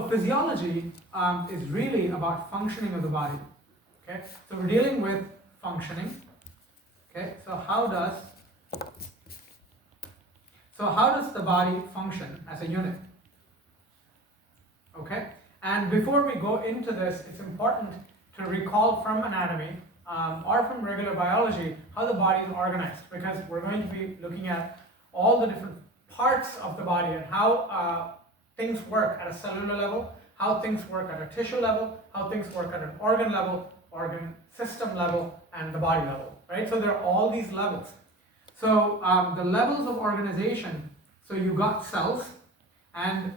So physiology is really about functioning of the body. Okay, so we're dealing with functioning. Okay, so how does the body function as a unit? Okay, and before we go into this, it's important to recall from anatomy or from regular biology how the body is organized, because we're going to be looking at all the different parts of the body and how things work at a cellular level, how things work at a tissue level, how things work at an organ level, organ system level, and the body level, right? So there are all these levels. So the levels of organization, so you got cells, and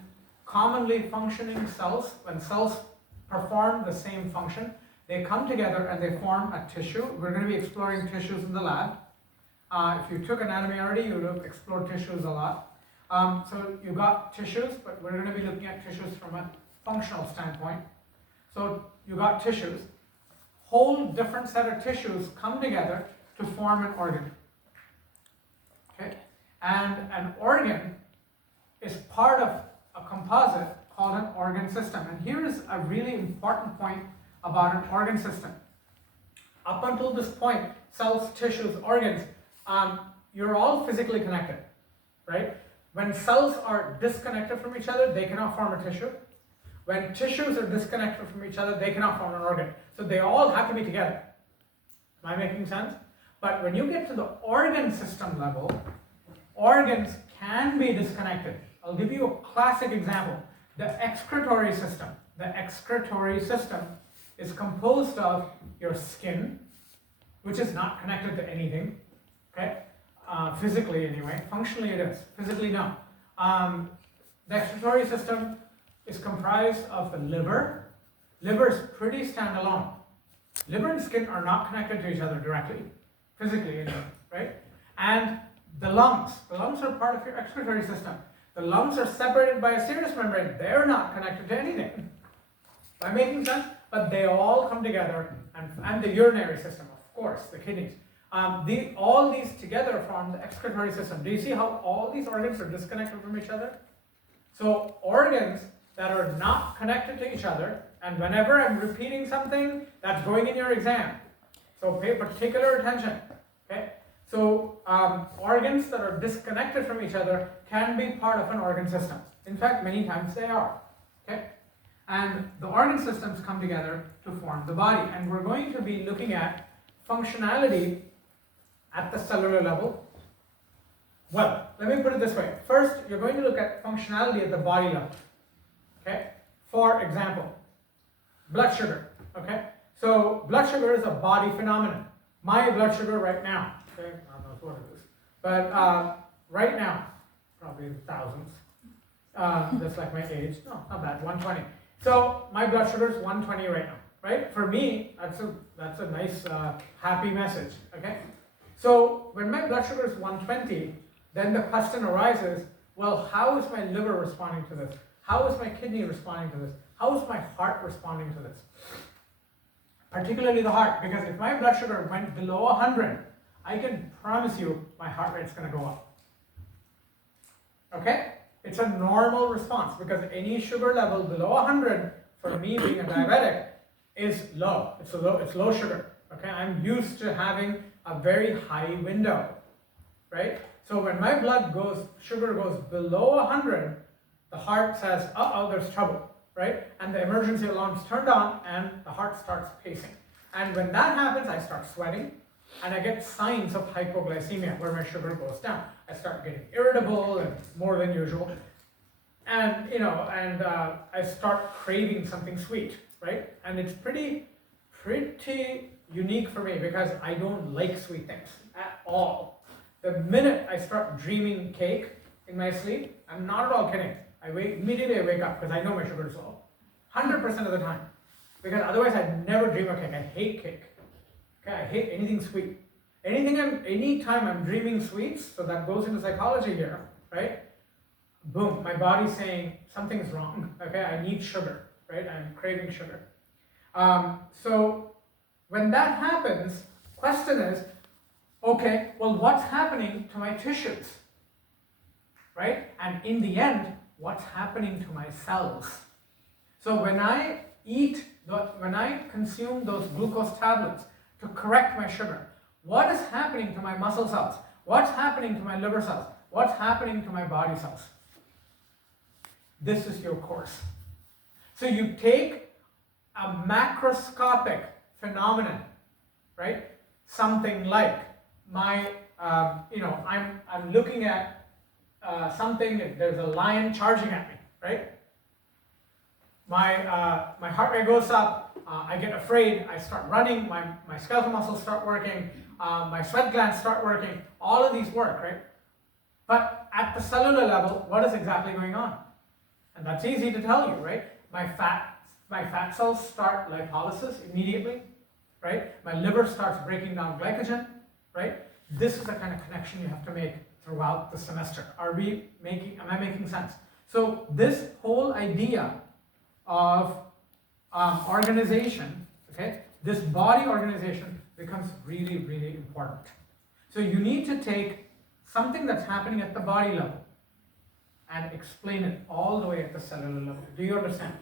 commonly functioning cells, when cells perform the same function, they come together and they form a tissue. We're going to be exploring tissues in the lab. If you took anatomy already, you would have explored tissues a lot. So you got tissues, but we're going to be looking at tissues from a functional standpoint. So you got tissues. Whole different set of tissues come together to form an organ. Okay? And an organ is part of a composite called an organ system. And here is a really important point about an organ system. Up until this point, cells, tissues, organs, you're all physically connected, right? When cells are disconnected from each other, they cannot form a tissue. When tissues are disconnected from each other, they cannot form an organ. So they all have to be together. Am I making sense? But when you get to the organ system level, organs can be disconnected. I'll give you a classic example. The excretory system. The excretory system is composed of your skin, which is not connected to anything, okay? Physically anyway. Functionally it is. Physically no. The excretory system is comprised of the liver. Liver is pretty standalone. Liver and skin are not connected to each other directly, physically anyway, right? And the lungs. The lungs are part of your excretory system. The lungs are separated by a serous membrane. They're not connected to anything. Am I making sense? But they all come together, and the urinary system, of course, the kidneys. All these together form the excretory system. Do you see how all these organs are disconnected from each other? So organs that are not connected to each other, and whenever I'm repeating something, that's going in your exam. So pay particular attention. Okay? So organs that are disconnected from each other can be part of an organ system. In fact, many times they are. Okay? And the organ systems come together to form the body. And we're going to be looking at functionality at the cellular level. Well, let me put it this way. First, you're going to look at functionality at the body level. Okay? For example, blood sugar. Okay? So blood sugar is a body phenomenon. My blood sugar right now, okay, I don't know what it is, but right now, probably thousands, just like my age. No, not bad, 120. So my blood sugar is 120 right now, right? For me, that's a nice, happy message, okay? So when my blood sugar is 120, then the question arises, well, how is my liver responding to this? How is my kidney responding to this? How is my heart responding to this? Particularly the heart, because if my blood sugar went below 100, I can promise you my heart rate's going to go up. Okay? It's a normal response, because any sugar level below 100, for me being a diabetic, is low. It's low sugar. Okay? I'm used to having a very high window, right? So when my sugar goes below 100, the heart says, uh-oh, there's trouble, right? And the emergency alarm's turned on and the heart starts pacing. And when that happens, I start sweating and I get signs of hypoglycemia where my sugar goes down. I start getting irritable and more than usual. And, I start craving something sweet, right? And it's pretty unique for me because I don't like sweet things at all. The minute I start dreaming cake in my sleep, I'm not at all kidding. Immediately I wake up because I know my sugar is low. 100% of the time. Because otherwise I'd never dream of cake. I hate cake. Okay, I hate anything sweet. Anytime I'm dreaming sweets, so that goes into psychology here, right? Boom, my body's saying something's wrong. Okay, I need sugar, right? I'm craving sugar. So when that happens, question is, okay, well, what's happening to my tissues, right? And in the end, what's happening to my cells? So when I when I consume those glucose tablets to correct my sugar, what is happening to my muscle cells? What's happening to my liver cells? What's happening to my body cells? This is your course. So you take a macroscopic phenomenon, right? Something like my, I'm looking at something. There's a lion charging at me, right? My heart rate goes up. I get afraid. I start running. My skeletal muscles start working. My sweat glands start working. All of these work, right? But at the cellular level, what is exactly going on? And that's easy to tell you, right? My fat cells start lipolysis immediately, right? My liver starts breaking down glycogen, right? This is the kind of connection you have to make throughout the semester. Am I making sense? So this whole idea of organization, okay, this body organization becomes really, really important. So you need to take something that's happening at the body level and explain it all the way at the cellular level. Do you understand?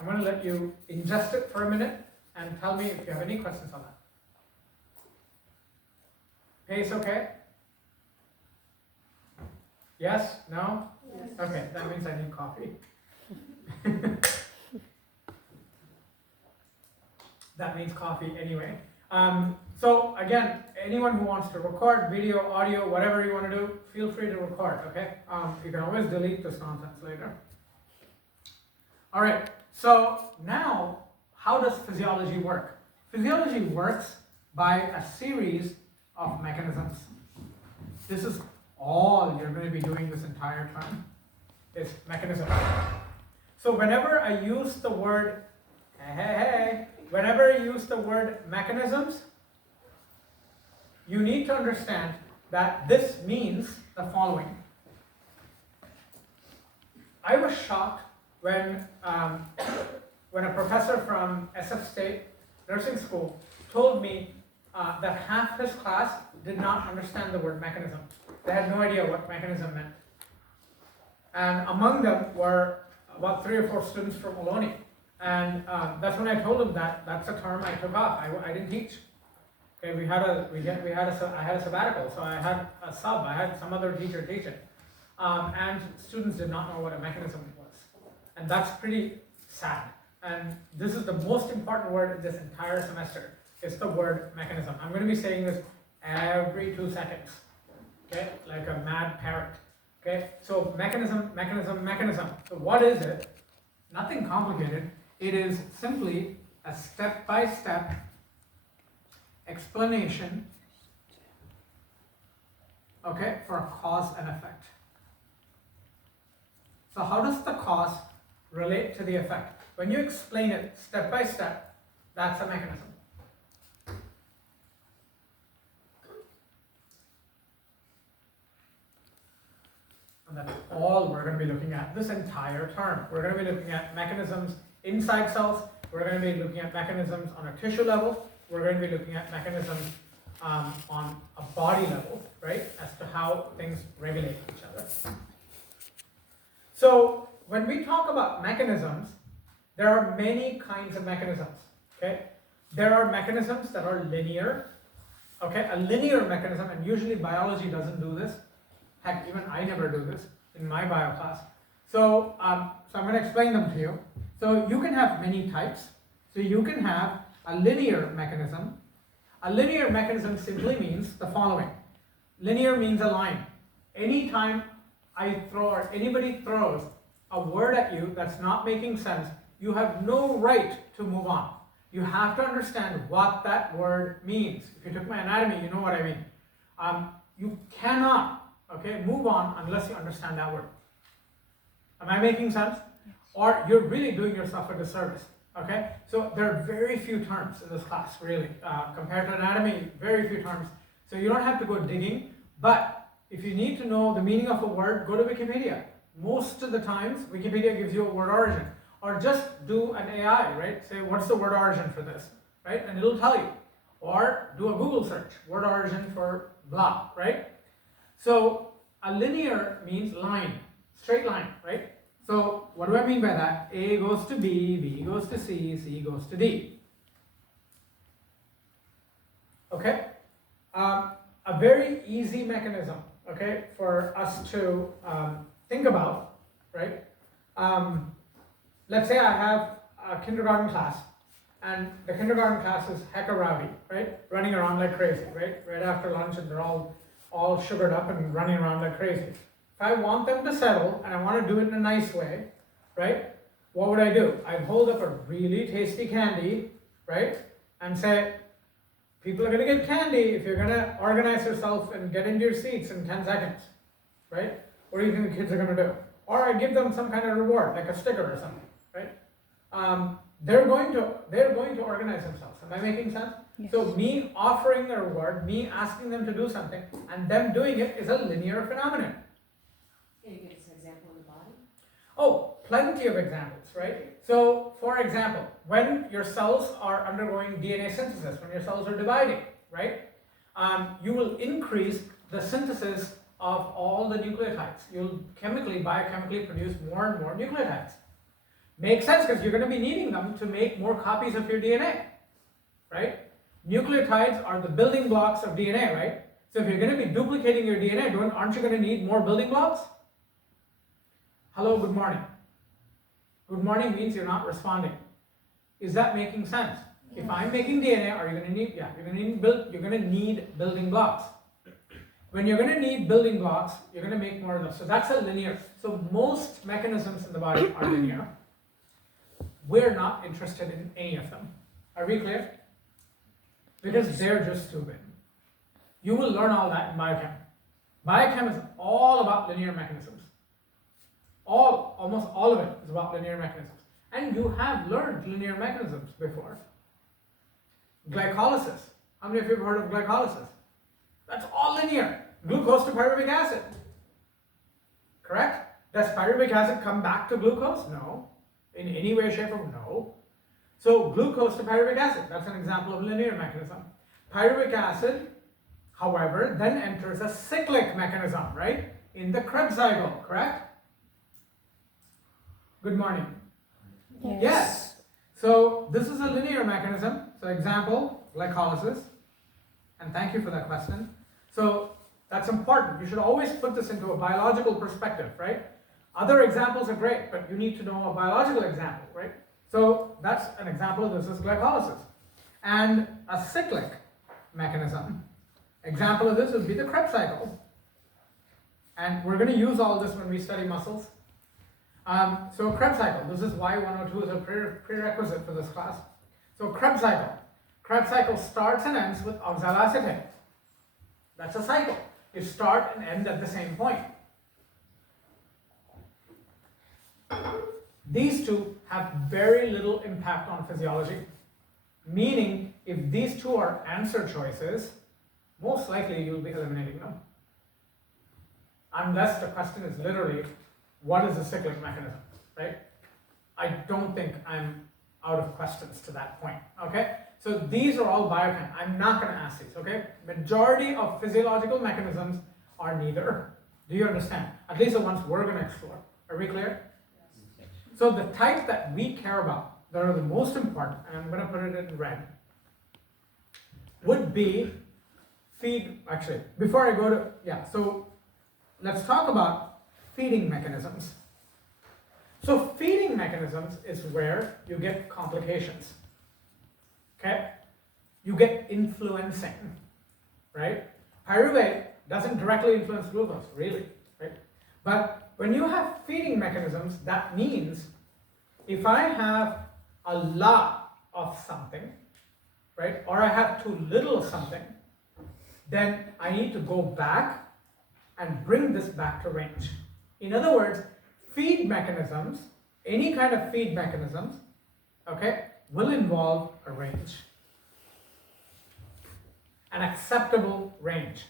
I'm going to let you ingest it for a minute and tell me if you have any questions on that. Pace okay? Yes? No? Yes. Okay, that means I need coffee. That means coffee anyway. So again, anyone who wants to record video, audio, whatever you want to do, feel free to record, okay? You can always delete this nonsense later. All right, so now, how does physiology work? Physiology works by a series of mechanisms. This is all you're going to be doing this entire time, is mechanism. So whenever I use the word, whenever I use the word mechanisms, you need to understand that this means the following. I was shocked when a professor from SF State Nursing School told me that half his class did not understand the word mechanism. They had no idea what mechanism meant. And among them were about 3 or 4 students from Ohlone. And that's when I told them that that's a term I took off. I didn't teach. Okay, I had a sabbatical, so I had a sub. I had some other teacher teach it. And students did not know what a mechanism was. And that's pretty sad. And this is the most important word in this entire semester. It's the word mechanism. I'm going to be saying this every 2 seconds. Okay, like a mad parrot. Okay, so mechanism. So what is it? Nothing complicated. It is simply a step-by-step explanation, okay, for a cause and effect. So how does the cause relate to the effect? When you explain it step by step, that's a mechanism. And that's all we're going to be looking at this entire term. We're going to be looking at mechanisms inside cells. We're going to be looking at mechanisms on a tissue level. We're going to be looking at mechanisms on a body level, right, as to how things regulate each other. So when we talk about mechanisms, there are many kinds of mechanisms, okay? There are mechanisms that are linear, okay? A linear mechanism, and usually biology doesn't do this. Heck, even I never do this in my bio class. So I'm going to explain them to you. So you can have many types. So you can have a linear mechanism. A linear mechanism simply means the following. Linear means a line. Anytime I throw or anybody throws a word at you that's not making sense, you have no right to move on. You have to understand what that word means. If you took my anatomy, you know what I mean. You cannot, okay, move on unless you understand that word. Am I making sense? Or you're really doing yourself a disservice. Okay, so there are very few terms in this class, really. Compared to anatomy, very few terms. So you don't have to go digging, but if you need to know the meaning of a word, go to Wikipedia. Most of the times, Wikipedia gives you a word origin. Or just do an AI, right? Say, what's the word origin for this, right? And it'll tell you. Or do a Google search, word origin for blah, right? So a linear means line, straight line, right? So what do I mean by that? A goes to B, B goes to C, C goes to D. Okay? A very easy mechanism, okay, for us to think about, right? Let's say I have a kindergarten class, and the kindergarten class is hecka rowdy, right? Running around like crazy, right? Right after lunch, and they're all sugared up and running around like crazy. If I want them to settle, and I want to do it in a nice way, right? What would I do? I'd hold up a really tasty candy, right? And say, people are going to get candy if you're going to organize yourself and get into your seats in 10 seconds, right? What do you think the kids are going to do? Or I give them some kind of reward, like a sticker or something, right? They're going to organize themselves. Am I making sense? Yes. So me offering a reward, me asking them to do something, and them doing it is a linear phenomenon. Can you give us an example in the body? Oh, plenty of examples, right? So, for example, when your cells are undergoing DNA synthesis, when your cells are dividing, right? You will increase the synthesis of all the nucleotides. You'll biochemically produce more and more nucleotides. Makes sense, because you're going to be needing them to make more copies of your DNA, right? Nucleotides are the building blocks of DNA, right? So if you're going to be duplicating your DNA, aren't you going to need more building blocks? Hello, good morning. Good morning means you're not responding. Is that making sense? If I'm making DNA, are you going to need? Yeah, you're going to need building blocks. When you're going to need building blocks, you're going to make more of those. So that's a linear. So most mechanisms in the body are linear. We're not interested in any of them. Are we clear? Because they're just stupid. You will learn all that in biochem. Biochem is all about linear mechanisms. Almost all of it is about linear mechanisms. And you have learned linear mechanisms before. Glycolysis. How many of you have heard of glycolysis? That's all linear. Glucose to pyruvic acid. Correct? Does pyruvic acid come back to glucose? No. In any way, shape, or form? No. So glucose to pyruvic acid, that's an example of linear mechanism. Pyruvic acid, however, then enters a cyclic mechanism, right? In the Krebs cycle, correct? Good morning. Yes. So this is a linear mechanism. So example, glycolysis. And thank you for that question. So that's important. You should always put this into a biological perspective, right? Other examples are great, but you need to know a biological example, right? So that's an example of this is glycolysis. And a cyclic mechanism. Example of this would be the Krebs cycle. And we're going to use all this when we study muscles. So Krebs cycle, this is why 102 is a prerequisite for this class. So Krebs cycle. Krebs cycle starts and ends with oxaloacetate. That's a cycle. You start and end at the same point. These two have very little impact on physiology. Meaning, if these two are answer choices, most likely you'll be eliminating them. Unless the question is literally, what is a cyclic mechanism, right? I don't think I'm out of questions to that point, okay? So these are all biochem. I'm not going to ask these, okay? Majority of physiological mechanisms are neither. Do you understand? At least the ones we're going to explore. Are we clear? Yes. So the type that we care about, that are the most important, and I'm going to put it in red, would be before I go to, so let's talk about feeding mechanisms. So feeding mechanisms is where you get complications, okay? You get influencing, right? Pyruvate doesn't directly influence glucose, really, right? But when you have feeding mechanisms, that means if I have a lot of something, right, or I have too little of something, then I need to go back and bring this back to range. In other words, feed mechanisms, any kind of feed mechanisms, okay, will involve a range, an acceptable range.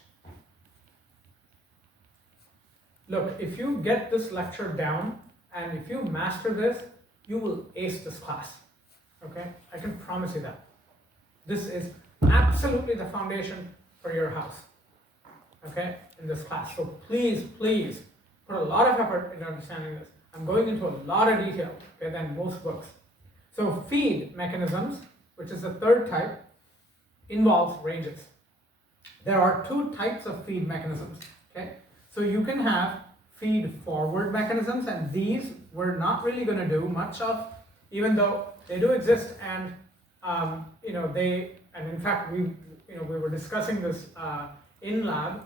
Look, if you get this lecture down and if you master this, you will ace this class, okay? I can promise you that. This is absolutely the foundation for your house, okay, in this class. So please, please, put a lot of effort in understanding this. I'm going into a lot of detail, okay, than most books. So feed mechanisms, which is the third type, involves ranges. There are two types of feed mechanisms, okay? So you can have feed forward mechanisms, and these we're not really going to do much of, even though they do exist, and and in fact we were discussing this in lab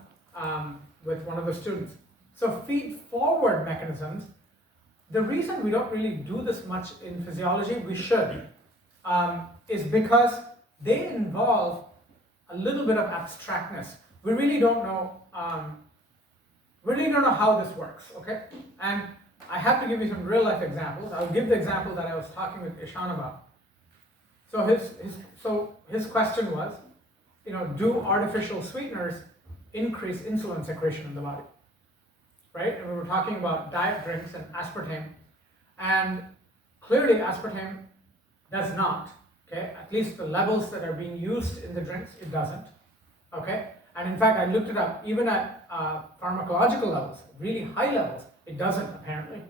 with one of the students. So feed forward mechanisms, the reason we don't really do this much in physiology, we should, is because they involve a little bit of abstractness. We really don't know how this works, okay? And I have to give you some real life examples. I'll give the example that I was talking with Ishan about. So his question was, do artificial sweeteners increase insulin secretion in the body? Right? And we were talking about diet drinks and aspartame, and clearly aspartame does not, okay? At least the levels that are being used in the drinks, it doesn't, okay? And in fact, I looked it up, even at pharmacological levels, really high levels, it doesn't apparently.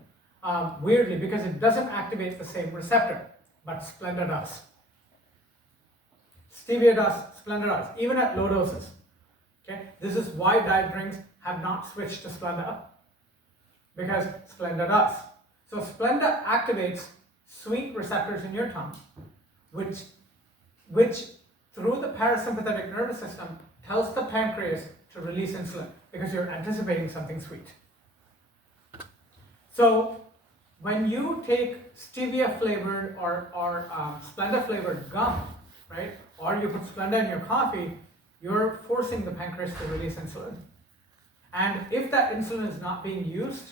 Weirdly, because it doesn't activate the same receptor, but Splenda does. Stevia does, Splenda does, even at low doses. Okay? This is why diet drinks have not switched to Splenda, because Splenda does. So Splenda activates sweet receptors in your tongue, which through the parasympathetic nervous system tells the pancreas to release insulin because you're anticipating something sweet. So when you take stevia flavored or Splenda flavored gum, right, or you put Splenda in your coffee, you're forcing the pancreas to release insulin. And if that insulin is not being used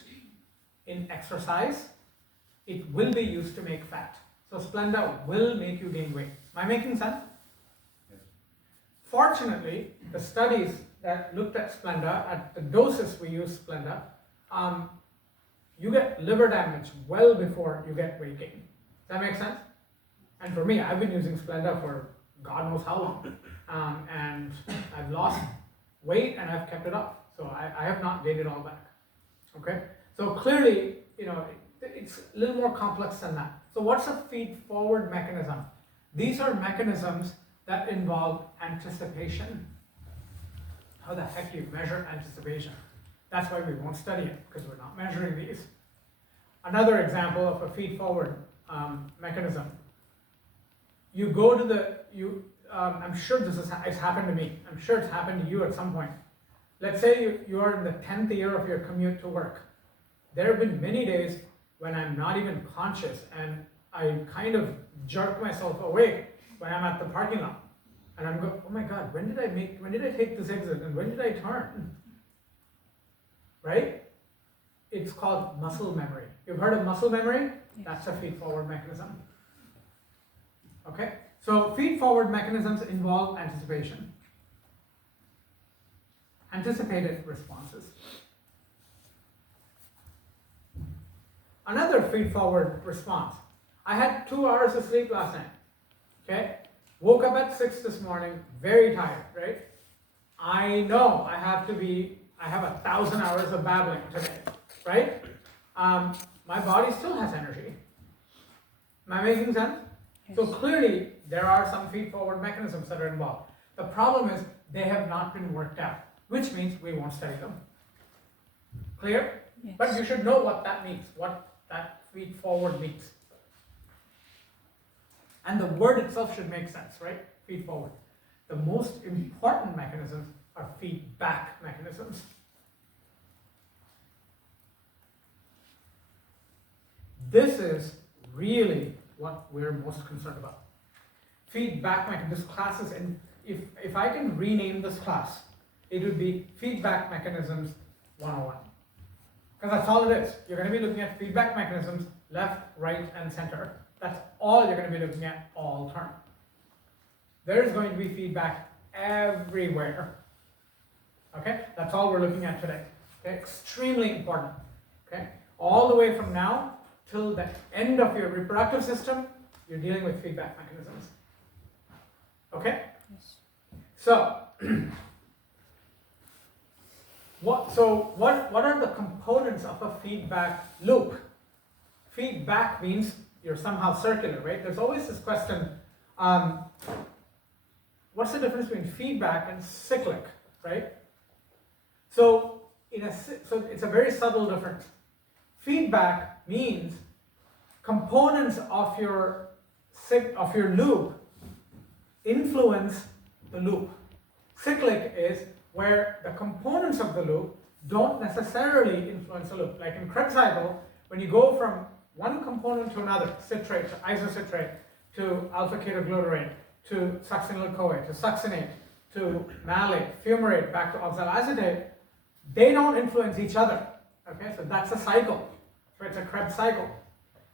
in exercise, it will be used to make fat. So Splenda will make you gain weight. Am I making sense? Yes. Fortunately, the studies that looked at Splenda, at the doses we use Splenda, you get liver damage well before you get weight gain. Does that make sense? And for me, I've been using Splenda for God knows how long. And I've lost weight and I've kept it up. So I have not gained it all back. Okay? So clearly, it's a little more complex than that. So what's a feed-forward mechanism? These are mechanisms that involve anticipation. How the heck do you measure anticipation? That's why we won't study it, because we're not measuring these. Another example of a feed-forward mechanism. You go to I'm sure it's happened to me. I'm sure it's happened to you at some point. Let's say you are in the 10th year of your commute to work. There have been many days when I'm not even conscious and I kind of jerk myself awake when I'm at the parking lot. And I'm going, oh my God, when did I take this exit and when did I turn? Right? It's called muscle memory. You've heard of muscle memory? Yes. That's a feed-forward mechanism. Okay? So feed-forward mechanisms involve anticipation. Anticipated responses. Another feed-forward response. I had 2 hours of sleep last night. Okay? Woke up at 6 this morning, very tired, right? I know I have 1,000 hours of babbling today, right? My body still has energy. Am I making sense? Yes. So clearly, there are some feed-forward mechanisms that are involved. The problem is they have not been worked out, which means we won't study them. Clear? Yes. But you should know what that means, what that feed-forward means. And the word itself should make sense, right? Feed-forward. The most important mechanisms are feedback mechanisms. This is really what we're most concerned about. Feedback mechanisms. This class is, if I can rename this class, it would be Feedback Mechanisms 101. Because that's all it is. You're going to be looking at feedback mechanisms, left, right, and center. That's all you're going to be looking at all term. There is going to be feedback everywhere. Okay? That's all we're looking at today. Okay? Extremely important. Okay? All the way from now till the end of your reproductive system, you're dealing with feedback mechanisms. Okay? Yes. So, what are the components of a feedback loop? feedback means you're somehow circular, right? There's always this question, what's the difference between feedback and cyclic, right? So it's a very subtle difference. Feedback means components of your loop influence the loop. Cyclic is where the components of the loop don't necessarily influence the loop. Like in Krebs cycle, when you go from one component to another, citrate to isocitrate to alpha-ketoglutarate to succinyl-CoA to succinate to malate, fumarate, back to oxaloacetate, they don't influence each other. Okay, so that's a cycle. So it's a Krebs cycle.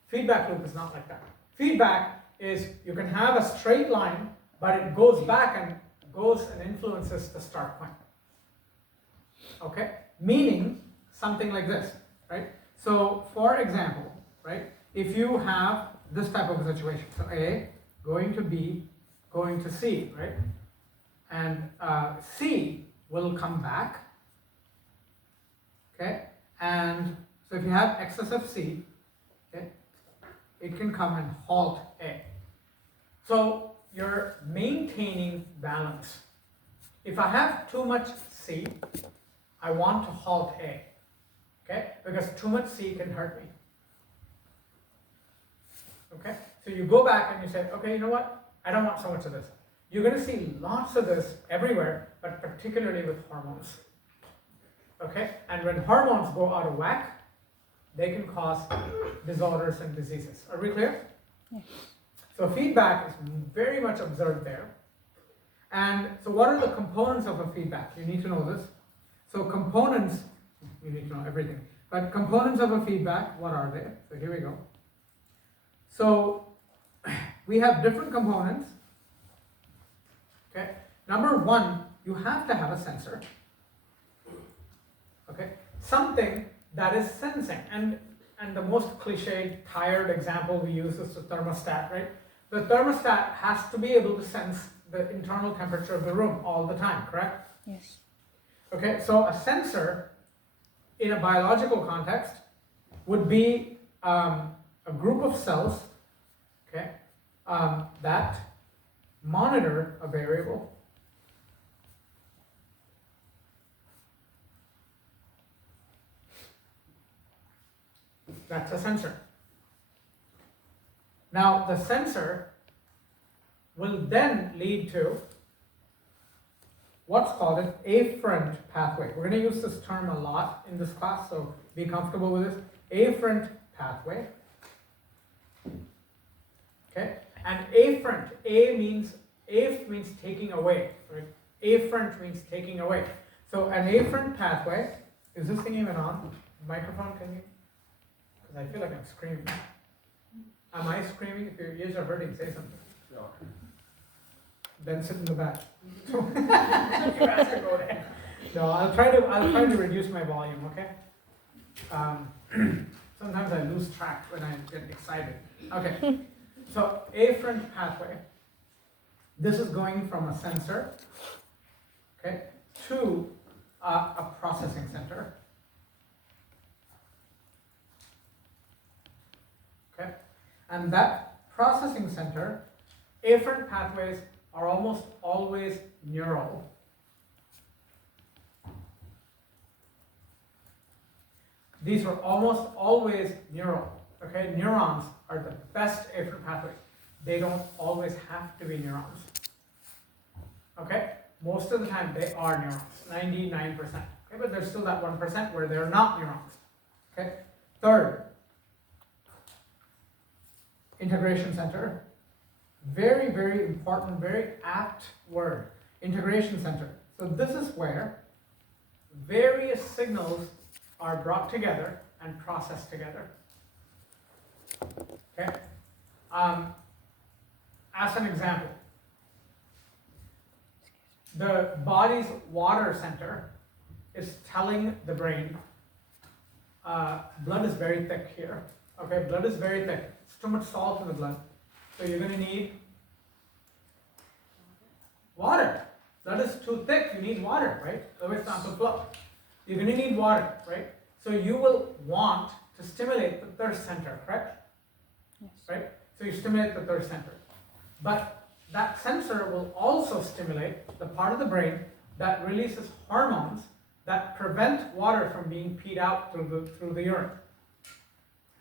Feedback loop is not like that. Feedback is you can have a straight line, but it goes back and influences the start point. Okay, meaning something like this, right? So for example, right, if you have this type of a situation, so A going to B, going to C, right, and C will come back, okay, and so if you have excess of C, okay, it can come and halt A. So you're maintaining balance. If I have too much C, I want to halt A, okay, because too much C can hurt me. Okay, so you go back and you say, okay, you know what, I don't want so much of this. You're going to see lots of this everywhere, but particularly with hormones. Okay, and when hormones go out of whack, they can cause disorders and diseases. Are we clear? Yes. So feedback is very much observed there. And so what are the components of a feedback? You need to know this. So components, you need to know everything. But components of a feedback, what are they? So here we go. So we have different components. Okay. Number one, you have to have a sensor. Okay. Something that is sensing. And the most cliched, tired example we use is the thermostat, right? The thermostat has to be able to sense the internal temperature of the room all the time, correct? Yes. Okay, so a sensor in a biological context would be a group of cells, okay, that monitor a variable. That's a sensor. Now, the sensor will then lead to what's called an afferent pathway. We're going to use this term a lot in this class, so be comfortable with this. Afferent pathway. Okay, and afferent, af means taking away, right? Afferent means taking away. So an afferent pathway, is this thing even on? Microphone, can you? Because I feel like I'm screaming. Am I screaming? If your ears are hurting, say something. No. Then sit in the back. You have to go there. No, I'll try to reduce my volume, okay? Sometimes I lose track when I get excited. Okay, so afferent pathway. This is going from a sensor, okay, to a processing center. Okay, and that processing center, afferent pathways are almost always neural. These are almost always neural. Okay, neurons are the best afferent pathways. They don't always have to be neurons. Okay, most of the time they are neurons, 99%. Okay, but there's still that 1% where they're not neurons. Okay, third, integration center. Very, very important, very apt word, integration center. So this is where various signals are brought together and processed together. Okay. As an example, the body's water center is telling the brain, blood is very thick here. Okay, blood is very thick. It's too much salt in the blood. So you're going to need water. Blood is too thick, you need water, right? Otherwise it's not to flow. You're going to need water, right? So you will want to stimulate the third center, correct? Yes. Right? So you stimulate the third center. But that sensor will also stimulate the part of the brain that releases hormones that prevent water from being peed out through the urine.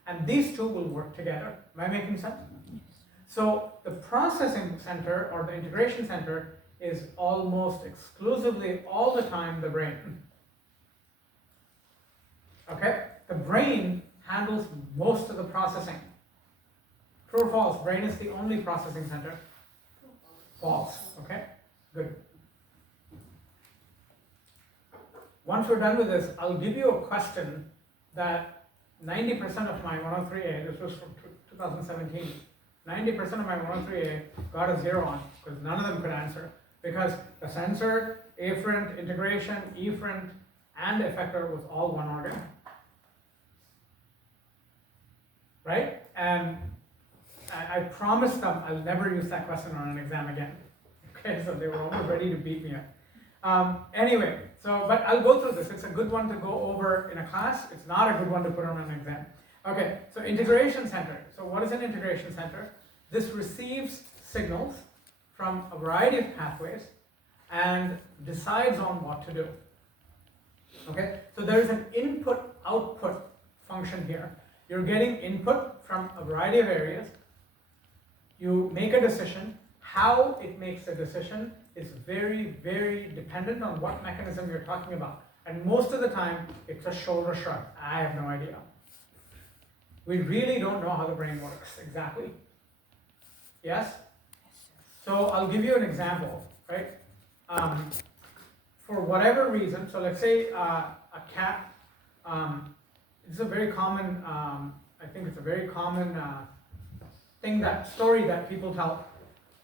And these two will work together. Am I making sense? Yes. So the processing center or the integration center is almost exclusively all the time the brain. Okay? The brain handles most of the processing. True or false? Brain is the only processing center. False. Okay? Good. Once we're done with this, I'll give you a question that 90% of my 103A, this was from 2017, 90% of my 103A got a 0 on because none of them could answer. Because the sensor, afferent, integration, efferent, and effector was all one organ. Right? And I promised them I'll never use that question on an exam again. Okay, so they were almost ready to beat me up. Anyway, but I'll go through this. It's a good one to go over in a class. It's not a good one to put on an exam. Okay, so integration center. So what is an integration center? This receives signals from a variety of pathways and decides on what to do. Okay, so there's an input-output function here. You're getting input from a variety of areas. You make a decision. How it makes a decision is very, very dependent on what mechanism you're talking about. And most of the time, it's a shoulder shrug. I have no idea. We really don't know how the brain works exactly. Yes? So I'll give you an example, right? For whatever reason, so let's say a cat, it's a very common, I think it's a very common story that people tell.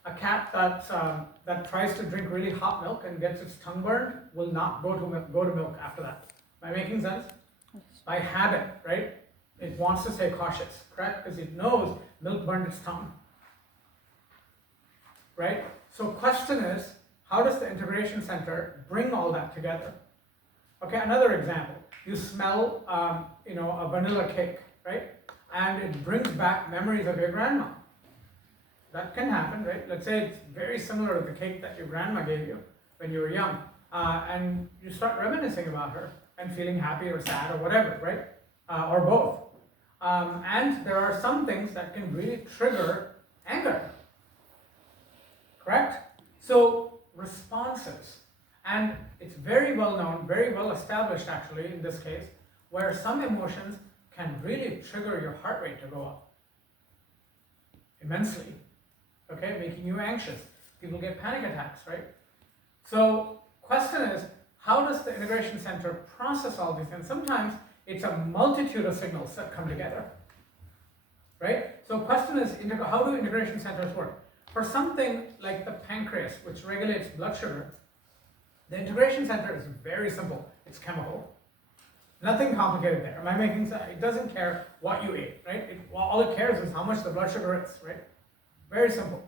A cat that tries to drink really hot milk and gets its tongue burned will not go to milk after that. Am I making sense? Yes. By habit, right? It wants to stay cautious, correct? Because it knows milk burned its tongue. Right? So question is, how does the integration center bring all that together? Okay, another example. You smell, a vanilla cake, right? And it brings back memories of your grandma. That can happen, right? Let's say it's very similar to the cake that your grandma gave you when you were young. And you start reminiscing about her and feeling happy or sad or whatever, right? Or both. And there are some things that can really trigger anger. Correct? So responses, and it's very well known, very well established actually in this case, where some emotions can really trigger your heart rate to go up immensely, okay, making you anxious. People get panic attacks, right? So question is, how does the integration center process all these things? Sometimes it's a multitude of signals that come together, right? So question is, how do integration centers work? For something like the pancreas, which regulates blood sugar, the integration center is very simple. It's chemical. Nothing complicated there. Am I making sense? It doesn't care what you ate, right? All it cares is how much the blood sugar is, right? Very simple.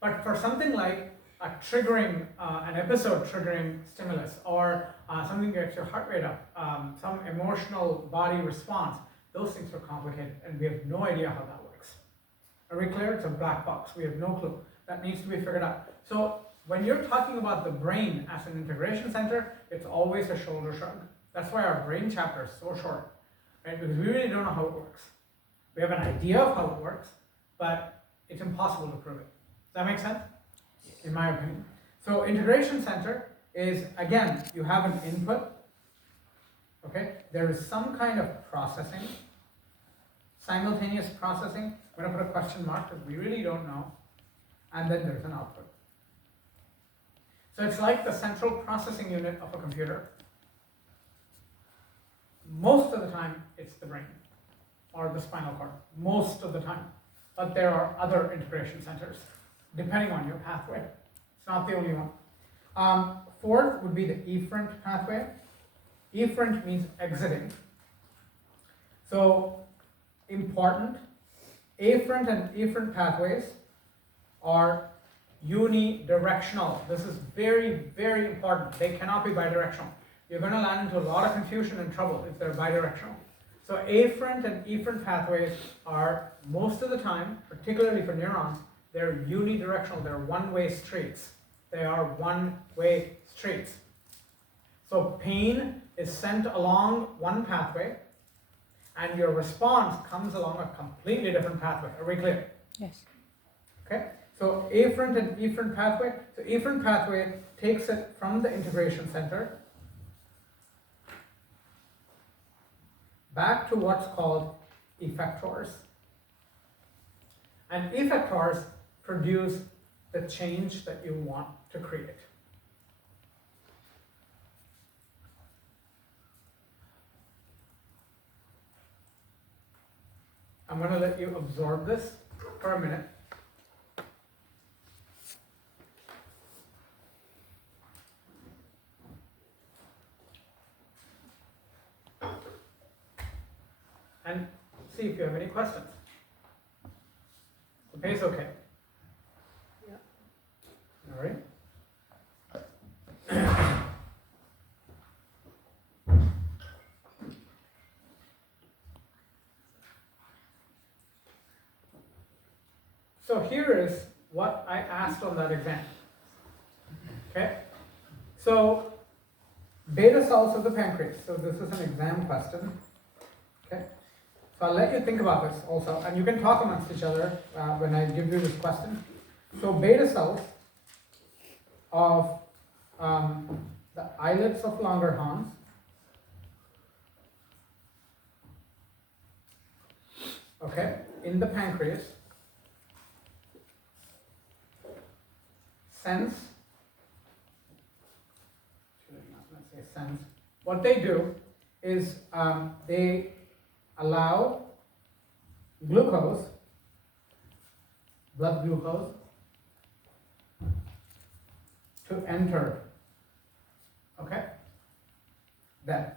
But for something like a triggering, an episode triggering stimulus, or something that gets your heart rate up, some emotional body response, those things are complicated, and we have no idea how that works. Are we clear? It's a black box. We have no clue. That needs to be figured out. So when you're talking about the brain as an integration center, it's always a shoulder shrug. That's why our brain chapter is so short, right? Because we really don't know how it works. We have an idea of how it works, but it's impossible to prove it. Does that make sense? In my opinion. So integration center is, again, you have an input, okay? There is some kind of processing, simultaneous processing. I'm going to put a question mark because we really don't know. And then there's an output. So it's like the central processing unit of a computer. Most of the time, it's the brain or the spinal cord. Most of the time. But there are other integration centers, depending on your pathway. It's not the only one. Fourth would be the efferent pathway. Efferent means exiting. So, important. Afferent and efferent pathways are unidirectional. This is very, very important. They cannot be bidirectional. You're going to land into a lot of confusion and trouble if they're bidirectional. So afferent and efferent pathways are, most of the time, particularly for neurons, they're unidirectional, they're one-way streets. They are one-way streets. So pain is sent along one pathway, and your response comes along a completely different pathway. Are we clear? Yes. Okay? So afferent and efferent pathway. So efferent pathway takes it from the integration center back to what's called effectors. And effectors produce the change that you want to create. I'm going to let you absorb this for a minute. And see if you have any questions. The pace okay? Yeah. All right. So here is what I asked on that exam. Okay? So beta cells of the pancreas. So this is an exam question. Okay? So I'll let you think about this also, and you can talk amongst each other when I give you this question. So beta cells of the islets of Langerhans okay, in the pancreas sense, let's say sense, what they do is they allow glucose, blood glucose, to enter, okay, then.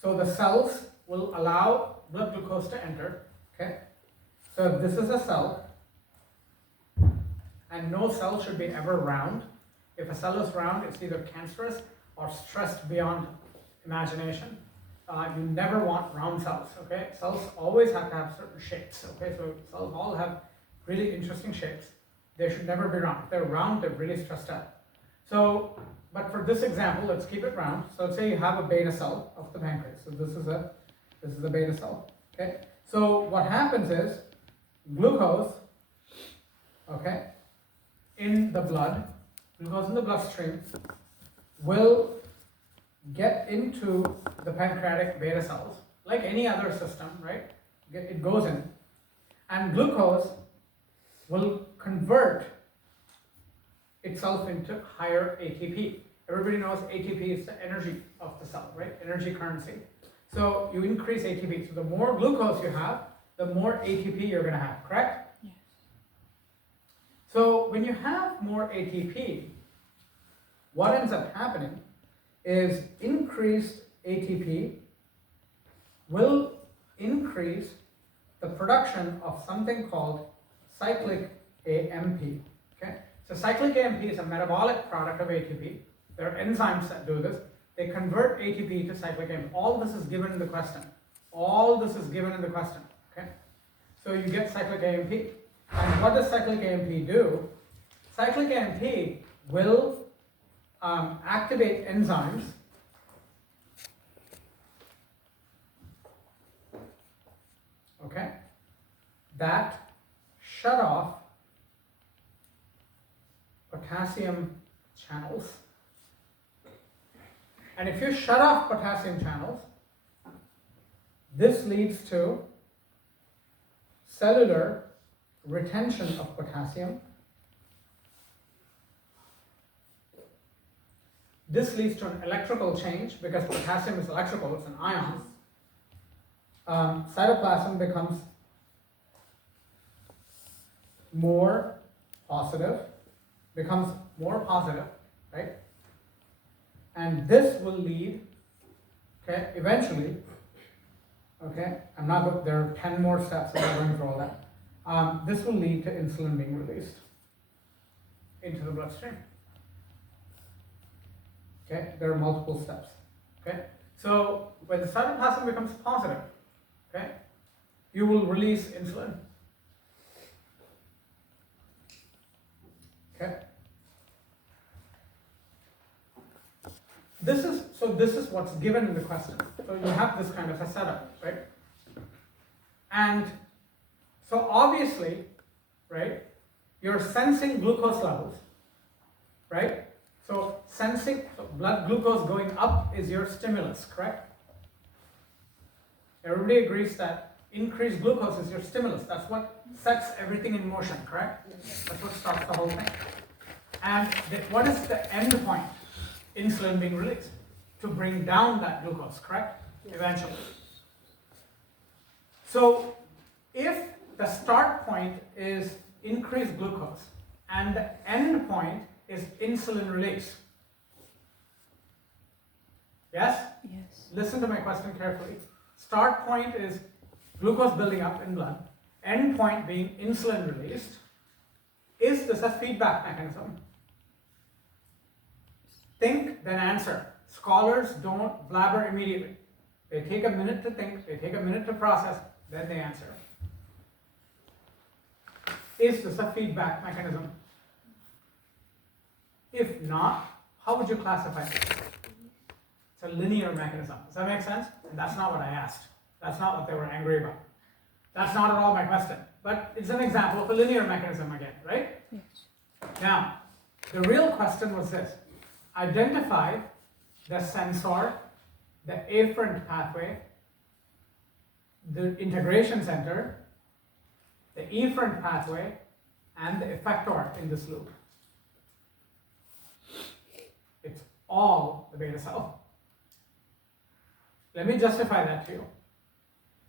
So the cells will allow blood glucose to enter, okay. So if this is a cell, and no cell should be ever round. If a cell is round, it's either cancerous or stressed beyond imagination. You never want round cells, okay? Cells always have to have certain shapes, okay? So cells all have really interesting shapes. They should never be round. If they're round, they're really stressed out. So, but for this example, let's keep it round. So let's say you have a beta cell of the pancreas. So this is a beta cell, okay? So what happens is glucose, okay, in the blood, glucose in the bloodstream will get into the pancreatic beta cells, like any other system, right? It goes in, and glucose will convert itself into higher ATP. Everybody knows ATP is the energy of the cell, right? Energy currency. So you increase ATP. So the more glucose you have, the more ATP you're going to have, correct? Yes. So when you have more ATP, what ends up happening is increased ATP will increase the production of something called cyclic AMP. Okay? So cyclic AMP is a metabolic product of ATP. There are enzymes that do this. They convert ATP to cyclic AMP. All this is given in the question. All this is given in the question. Okay? So you get cyclic AMP. And what does cyclic AMP do? Cyclic AMP will activate enzymes okay, that shut off potassium channels. And if you shut off potassium channels, this leads to cellular retention of potassium. This leads to an electrical change because potassium is electrical, it's an ion. Cytoplasm becomes more positive, right? And this will lead, okay, eventually, okay, there are 10 more steps, I'm not going through all that. This will lead to insulin being released into the bloodstream. Okay, there are multiple steps. Okay, so when the cytoplasm becomes positive, okay, you will release insulin. Okay. This is what's given in the question. So you have this kind of a setup, right? And so obviously, right, you're sensing glucose levels, right? So blood glucose going up is your stimulus, correct? Everybody agrees that increased glucose is your stimulus. That's what sets everything in motion, correct? That's what starts the whole thing. And what is the end point? Insulin being released to bring down that glucose, correct? Eventually. So if the start point is increased glucose and the end point is insulin release. Yes? Yes. Listen to my question carefully. Start point is glucose building up in blood, end point being insulin released. Is this a feedback mechanism? Think, then answer. Scholars don't blabber immediately. They take a minute to think, they take a minute to process, then they answer. Is this a feedback mechanism? If not, how would you classify it? It's a linear mechanism. Does that make sense? And that's not what I asked. That's not what they were angry about. That's not at all my question. But it's an example of a linear mechanism again, right? Yes. Now, the real question was this. Identify the sensor, the afferent pathway, the integration center, the efferent pathway, and the effector in this loop. It's all the beta cell. Let me justify that to you.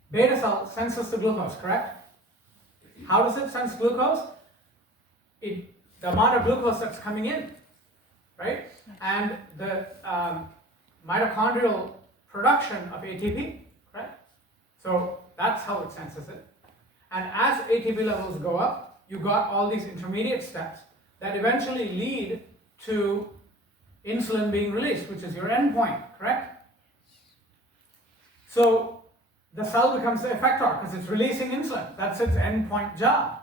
Beta cell senses the glucose, correct? How does it sense glucose? The amount of glucose that's coming in, right? And the mitochondrial production of ATP, correct? So that's how it senses it. And as ATP levels go up, you got all these intermediate steps that eventually lead to insulin being released, which is your endpoint, correct? So the cell becomes the effector because it's releasing insulin. That's its endpoint job,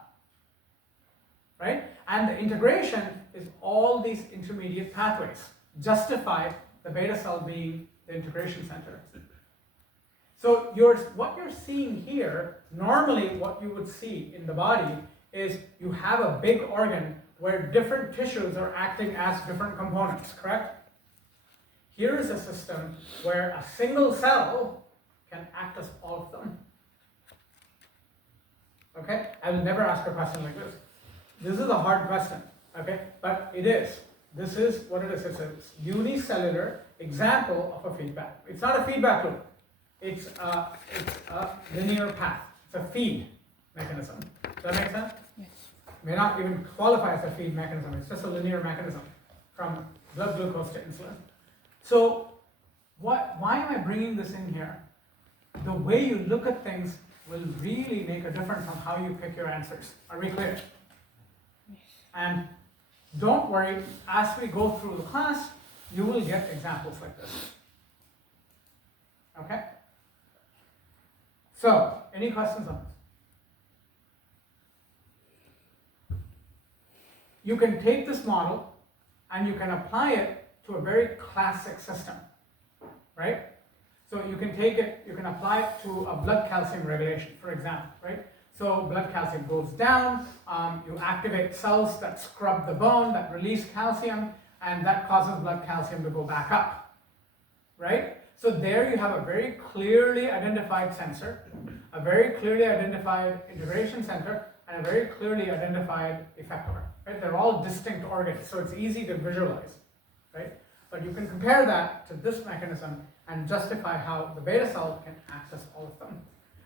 right? And the integration is all these intermediate pathways justify the beta cell being the integration center. So what you're seeing here, normally what you would see in the body is you have a big organ where different tissues are acting as different components, correct? Here is a system where a single cell can act as all of them. Okay? I will never ask a question like this. This is a hard question, okay? But it is. This is what it is. It's a unicellular example of a feedback. It's not a feedback loop. It's a linear path. It's a feed mechanism. Does that make sense? Yes. May not even qualify as a feed mechanism. It's just a linear mechanism from blood glucose to insulin. So why am I bringing this in here? The way you look at things will really make a difference on how you pick your answers. Are we clear? Yes. And don't worry, as we go through the class, you will get examples like this. Okay? So, any questions on this? You can take this model and you can apply it to a very classic system, right? So you can take it, you can apply it to a blood calcium regulation, for example, right? So blood calcium goes down, you activate cells that scrub the bone, that release calcium, and that causes blood calcium to go back up, right? So there you have a very clearly identified sensor, a very clearly identified integration center, and a very clearly identified effector, right? They're all distinct organs, so it's easy to visualize, right? But you can compare that to this mechanism and justify how the beta cell can access all of them.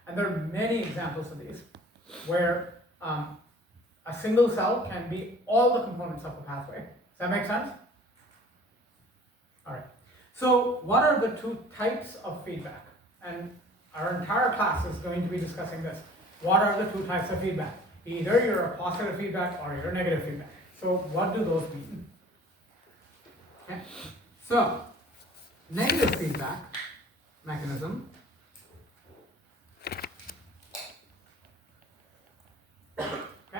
And there are many examples of these, where a single cell can be all the components of a pathway. Does that make sense? All right. So what are the two types of feedback? And our entire class is going to be discussing this. What are the two types of feedback? Either you're a positive feedback or you're a negative feedback. So what do those mean? Okay. So negative feedback mechanism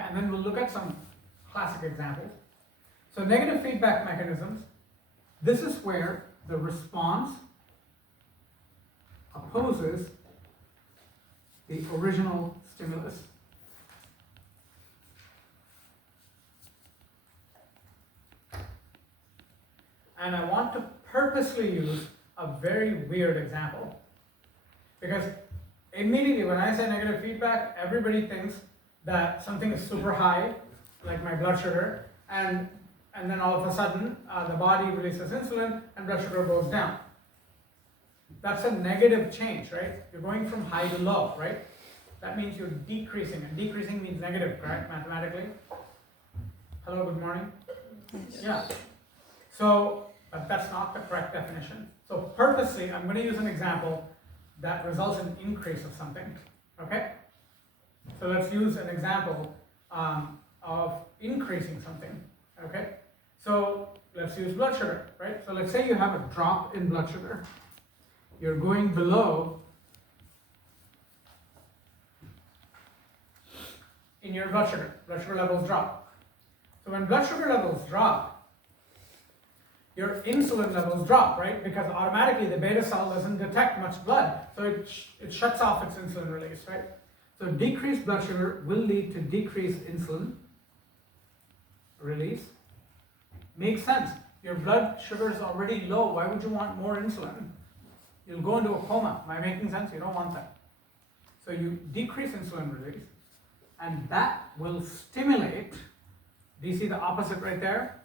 and then we'll look at some classic examples. So negative feedback mechanisms, this is where the response opposes the original stimulus. And I want to purposely use a very weird example, because immediately when I say negative feedback, everybody thinks that something is super high, like my blood sugar, and then all of a sudden the body releases insulin and blood sugar goes down. That's a negative change, right? You're going from high to low, right? That means you're decreasing, and decreasing means negative, correct, mathematically? Hello, good morning? Yes. Yeah. So, but that's not the correct definition. So purposely, I'm going to use an example that results in increase of something, okay? So let's use an example of increasing something, okay? So let's use blood sugar, right? So let's say you have a drop in blood sugar. You're going below in your blood sugar levels drop. So when blood sugar levels drop, your insulin levels drop, right? Because automatically the beta cell doesn't detect much blood, so it shuts off its insulin release, right? So decreased blood sugar will lead to decreased insulin release. Makes sense. Your blood sugar is already low. Why would you want more insulin? You'll go into a coma. Am I making sense? You don't want that. So you decrease insulin release, and that will stimulate. Do you see the opposite right there?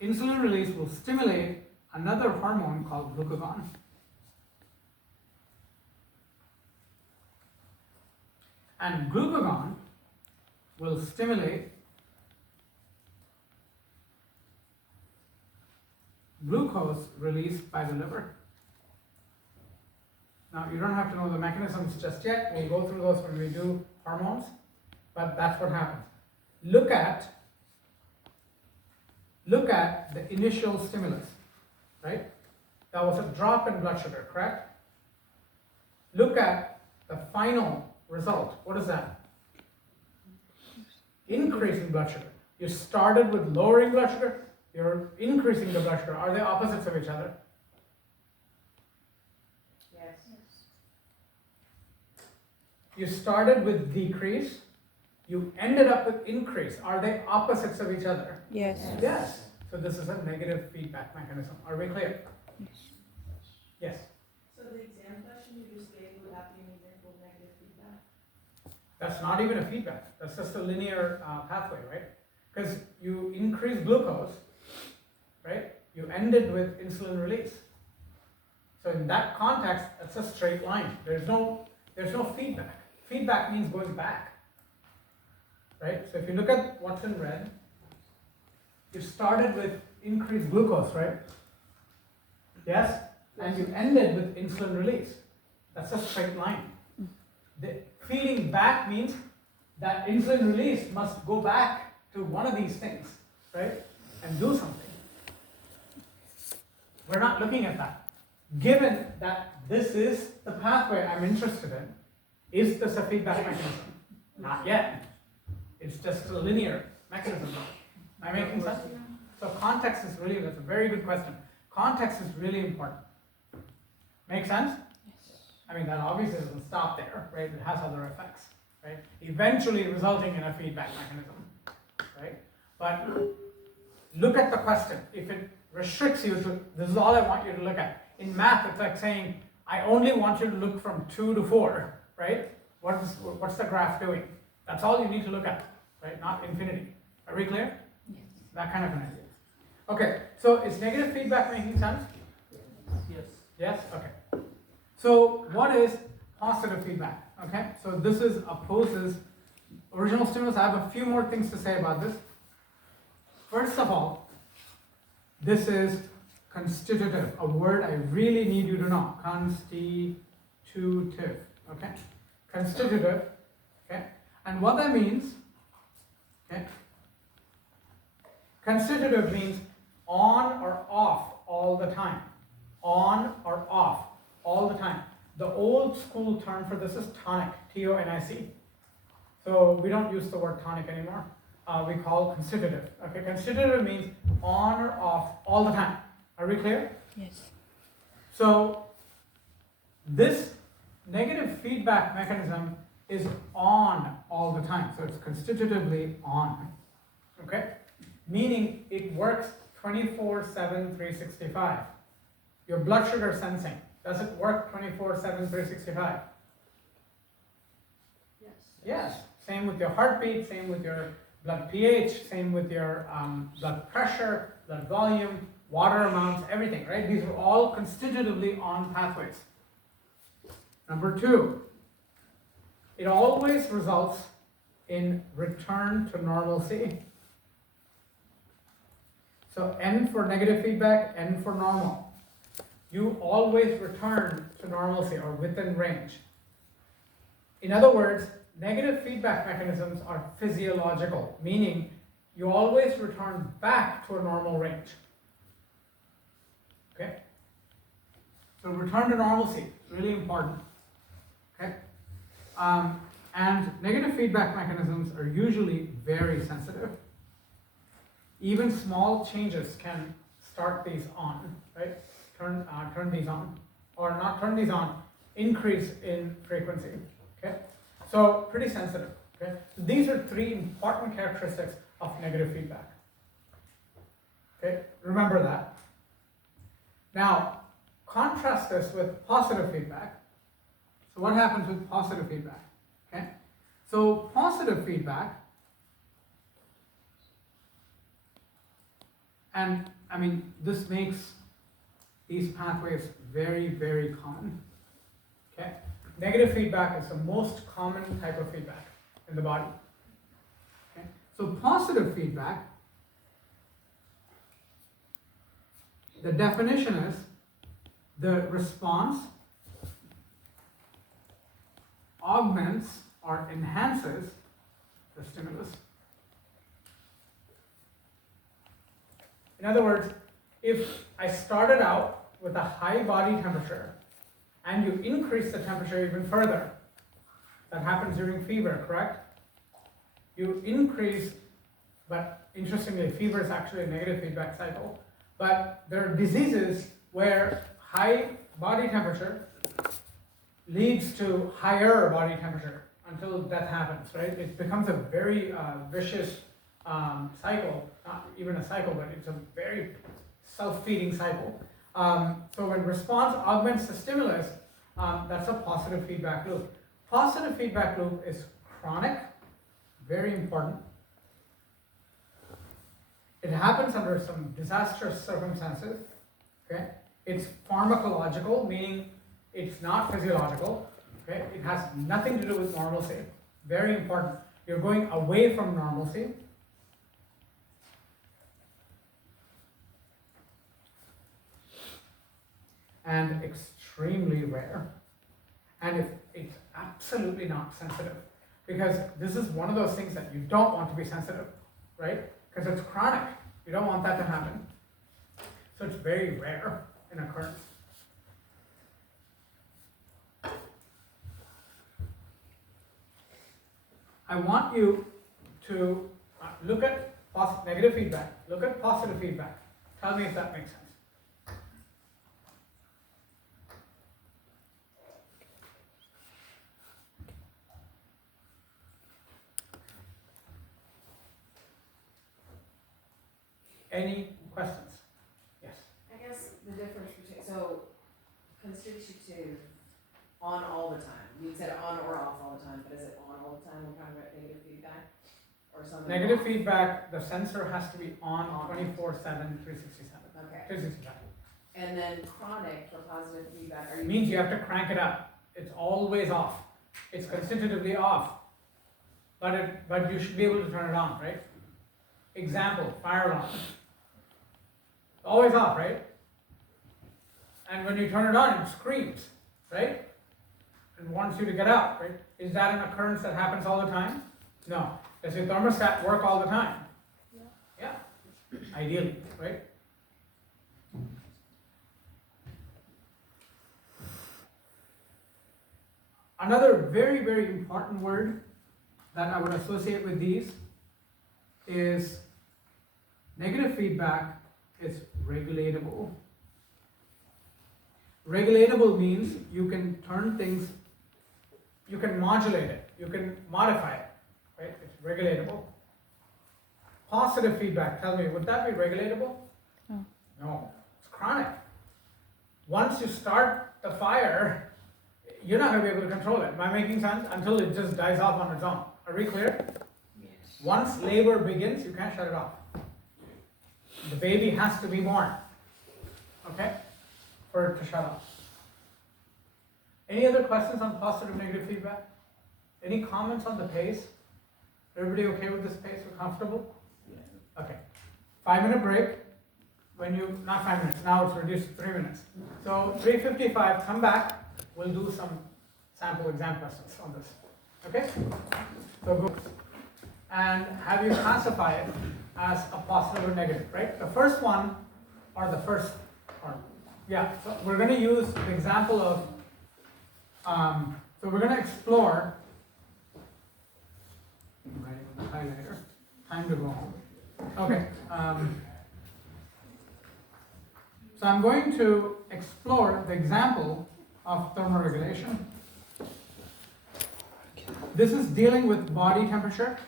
Insulin release will stimulate another hormone called glucagon. And glucagon will stimulate glucose release by the liver. Now, you don't have to know the mechanisms just yet. We'll go through those when we do hormones, but that's what happens. Look at the initial stimulus, right? That was a drop in blood sugar, correct? Look at the final result. What is that? Increase in blood sugar. You started with lowering blood sugar, you're increasing the blood sugar. Are they opposites of each other? Yes. You started with decrease, you ended up with increase. Are they opposites of each other? Yes. Yes. So this is a negative feedback mechanism. Are we clear? Yes. So the exam question you just gave, would that be an example of negative feedback? That's not even a feedback. That's just a linear pathway, right? Because you increase glucose, right? You ended with insulin release. So in that context, it's a straight line. There's no feedback. Feedback means going back, right? So if you look at what's in red, you started with increased glucose, right? Yes? And you ended with insulin release. That's a straight line. The feeding back means that insulin release must go back to one of these things, right? And do something. We're not looking at that. Given that this is the pathway I'm interested in, is this a feedback mechanism? Not yet. It's just a linear mechanism. Am I making sense? So context is really, that's a very good question. Context is really important. Make sense? I mean, that obviously doesn't stop there, right? It has other effects, right? Eventually resulting in a feedback mechanism, right? But look at the question. If it restricts you to, this is all I want you to look at. In math, it's like saying, I only want you to look from 2 to 4, right? What's the graph doing? That's all you need to look at, right? Not infinity. Are we clear? Yes. That kind of an idea. Okay, so is negative feedback making sense? Yes. Yes? Okay. So what is positive feedback? Okay, so this is opposes original stimulus. I have a few more things to say about this. First of all, this is constitutive, a word I really need you to know. Constitutive, okay? Constitutive, okay? And what that means, okay? Constitutive means on or off all the time. On or off all the time. The old school term for this is tonic, T-O-N-I-C. So we don't use the word tonic anymore. We call constitutive. Okay, constitutive means on or off all the time. Are we clear? Yes. So this negative feedback mechanism is on all the time. So it's constitutively on. Okay? Meaning it works 24/7, 365. Your blood sugar sensing, does it work 24/7, 365? Yes. Yes. Same with your heartbeat, same with your blood pH, same with your blood pressure, blood volume, water amounts, everything, right? These are all constitutively on pathways. Number two, it always results in return to normalcy. So N for negative feedback, N for normal. You always return to normalcy or within range. In other words, negative feedback mechanisms are physiological, meaning you always return back to a normal range. Okay? So return to normalcy, really important. Okay? And negative feedback mechanisms are usually very sensitive. Even small changes can start these on, right? Turn these on, or not turn these on, increase in frequency. Okay? So pretty sensitive. Okay? So these are three important characteristics of negative feedback. Okay? Remember that. Now, contrast this with positive feedback. So what happens with positive feedback? Okay? So positive feedback, and I mean, this makes these pathways very, very common. Okay? Negative feedback is the most common type of feedback in the body. Okay? So positive feedback, the definition is the response augments or enhances the stimulus. In other words, if I started out with a high body temperature and you increase the temperature even further, that happens during fever, correct? You increase, but interestingly, fever is actually a negative feedback cycle. But there are diseases where high body temperature leads to higher body temperature until death happens, right? It becomes a very vicious cycle, not even a cycle, but it's a very self-feeding cycle. So when response augments the stimulus, that's a positive feedback loop. Positive feedback loop is chronic, very important. It happens under some disastrous circumstances, okay? It's pharmacological, meaning it's not physiological, okay? It has nothing to do with normalcy. Very important. You're going away from normalcy. And extremely rare. And it's absolutely not sensitive. Because this is one of those things that you don't want to be sensitive, right? Because it's chronic. You don't want that to happen. So it's very rare in occurrence. I want you to look at negative feedback, look at positive feedback. Tell me if that makes sense. Any questions? Yes. I guess the difference between, so constitutive, on all the time, you said on or off all the time, but is it on all the time, we're talking about negative feedback? Or something? Negative off? feedback, the sensor has to be on 24/7, 367. Okay, 365. and then chronic for positive feedback, are you? It means you have to crank it up. It's always off. It's constitutively off. But you should be able to turn it on, right? Example, fire alarm. Always off, right? And when you turn it on, it screams, right? And wants you to get out, right? Is that an occurrence that happens all the time? No. Does your thermostat work all the time? Yeah. Ideally, right? Another very, very important word that I would associate with these is negative feedback is regulatable. Regulatable means you can turn things, you can modulate it, you can modify it, right? It's regulatable. Positive feedback, tell me, would that be regulatable? No. No, it's chronic. Once you start the fire, you're not going to be able to control it. Am I making sense? Until it just dies off on its own. Are we clear? Yes. Once labor begins, you can't shut it off. The baby has to be born, okay, for it to shut off. Any other questions on positive, negative feedback? Any comments on the pace? Everybody okay with this pace? We're comfortable? Okay. 5-minute break. When you, not 5 minutes, now it's reduced to 3 minutes. So 3:55, come back. We'll do some sample exam questions on this. Okay? So go and have you classify it as a positive or negative, right? The first one, or the first, or yeah, so we're going to use the example of, so we're going to explore, writing on the highlighter, time to go home. Okay, so I'm going to explore the example of thermoregulation. This is dealing with body temperature,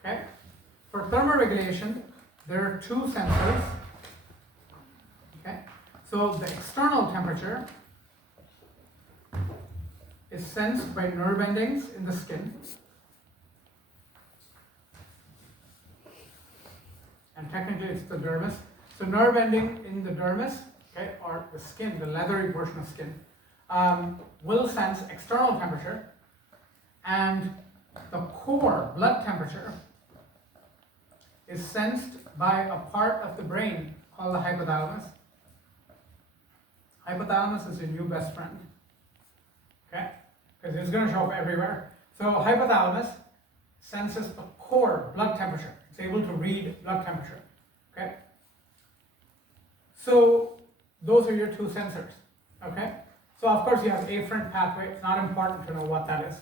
okay? For thermoregulation, there are two sensors, okay? So the external temperature is sensed by nerve endings in the skin. And technically it's the dermis. So nerve ending in the dermis, okay, or the skin, the leathery portion of skin, will sense external temperature, and the core blood temperature is sensed by a part of the brain called the hypothalamus. Hypothalamus is your new best friend, okay, because it's going to show up everywhere. So hypothalamus senses the core blood temperature. It's able to read blood temperature, okay? So those are your two sensors, okay? So of course you have afferent pathway. It's not important to know what that is.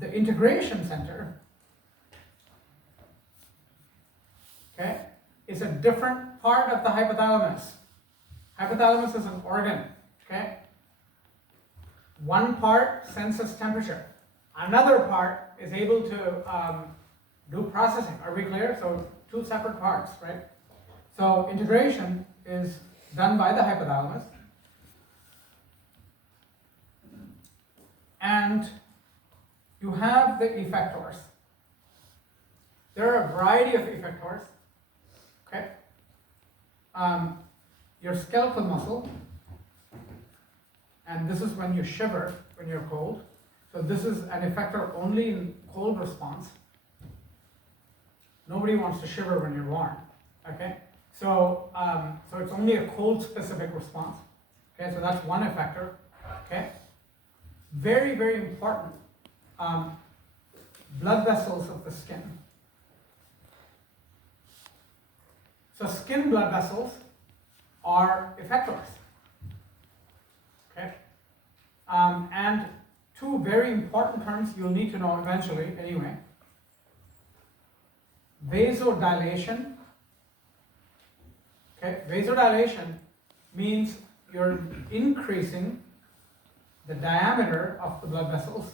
The integration center, okay, is a different part of the hypothalamus. Hypothalamus is an organ, okay? One part senses temperature. Another part is able to do processing. Are we clear? So two separate parts, right? So integration is done by the hypothalamus. And you have the effectors. There are a variety of effectors, okay? Your skeletal muscle, and this is when you shiver when you're cold. So this is an effector only in cold response. Nobody wants to shiver when you're warm, okay? So, so it's only a cold specific response, okay? So that's one effector, okay? Very, very important, blood vessels of the skin. So skin blood vessels are effectors, okay? And two very important terms you'll need to know eventually anyway. Vasodilation, okay? Vasodilation means you're increasing the diameter of the blood vessels.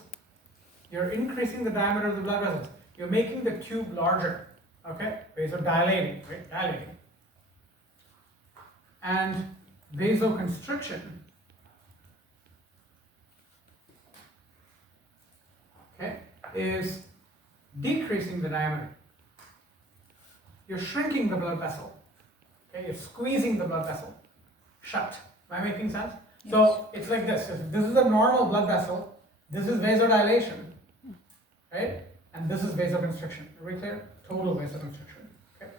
You're increasing the diameter of the blood vessels. You're making the tube larger, okay? Vasodilating, right? Dilating. And vasoconstriction, okay, is decreasing the diameter. You're shrinking the blood vessel, okay? You're squeezing the blood vessel shut. Am I making sense? Yes. So it's like this. This is a normal blood vessel. This is vasodilation, right? And this is vasoconstriction. Are we clear? Total vasoconstriction. Okay.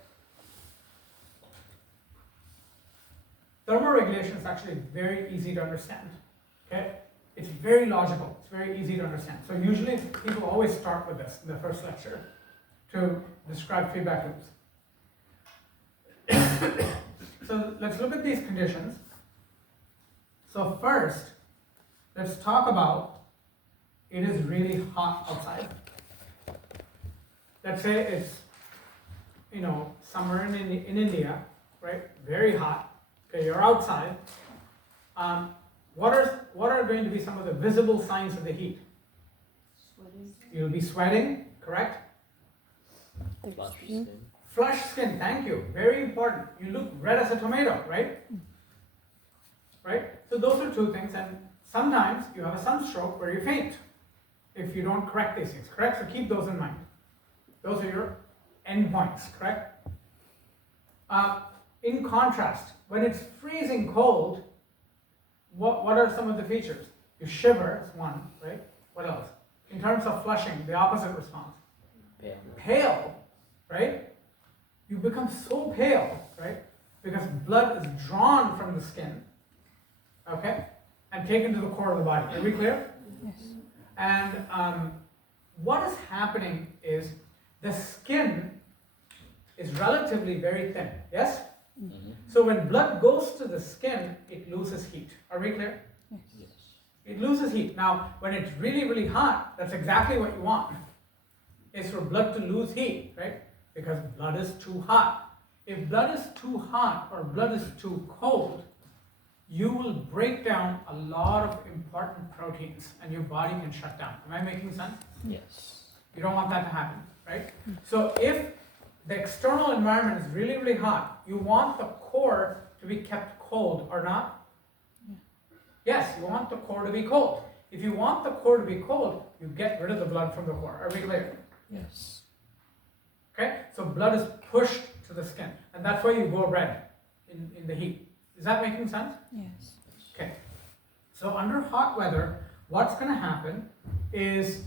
Thermoregulation is actually very easy to understand. Okay. It's very logical. It's very easy to understand. So usually people always start with this in the first lecture to describe feedback loops. So let's look at these conditions. So first, let's talk about it is really hot outside. let's say it's, somewhere in India, right? Very hot. Okay, you're outside. What are going to be some of the visible signs of the heat? You'll be sweating, correct? Flushed skin, thank you. Very important. You look red as a tomato, right? Right? So those are two things, and sometimes you have a sunstroke where you faint if you don't correct these things, correct? So keep those in mind. Those are your endpoints, correct? In contrast, when it's freezing cold, what are some of the features? You shiver, is one, right? What else? In terms of flushing, the opposite response. Pale, right? You become so pale, right? Because blood is drawn from the skin, okay, and taken to the core of the body. Are we clear? Yes. And what is happening is the skin is relatively very thin, yes? So when blood goes to the skin, it loses heat. Are we clear? Yes. It loses heat. Now, when it's really, really hot, that's exactly what you want, is for blood to lose heat, right? Because blood is too hot. If blood is too hot or blood is too cold, you will break down a lot of important proteins and your body can shut down. Am I making sense? Yes. You don't want that to happen, right? So if the external environment is really, really hot, you want the core to be kept cold or not? Yes, you want the core to be cold. If you want the core to be cold, you get rid of the blood from the core. Are we clear? Yes. Okay? So blood is pushed to the skin, and that's why you go red in the heat. Is that making sense? Yes. Okay. So under hot weather, what's going to happen is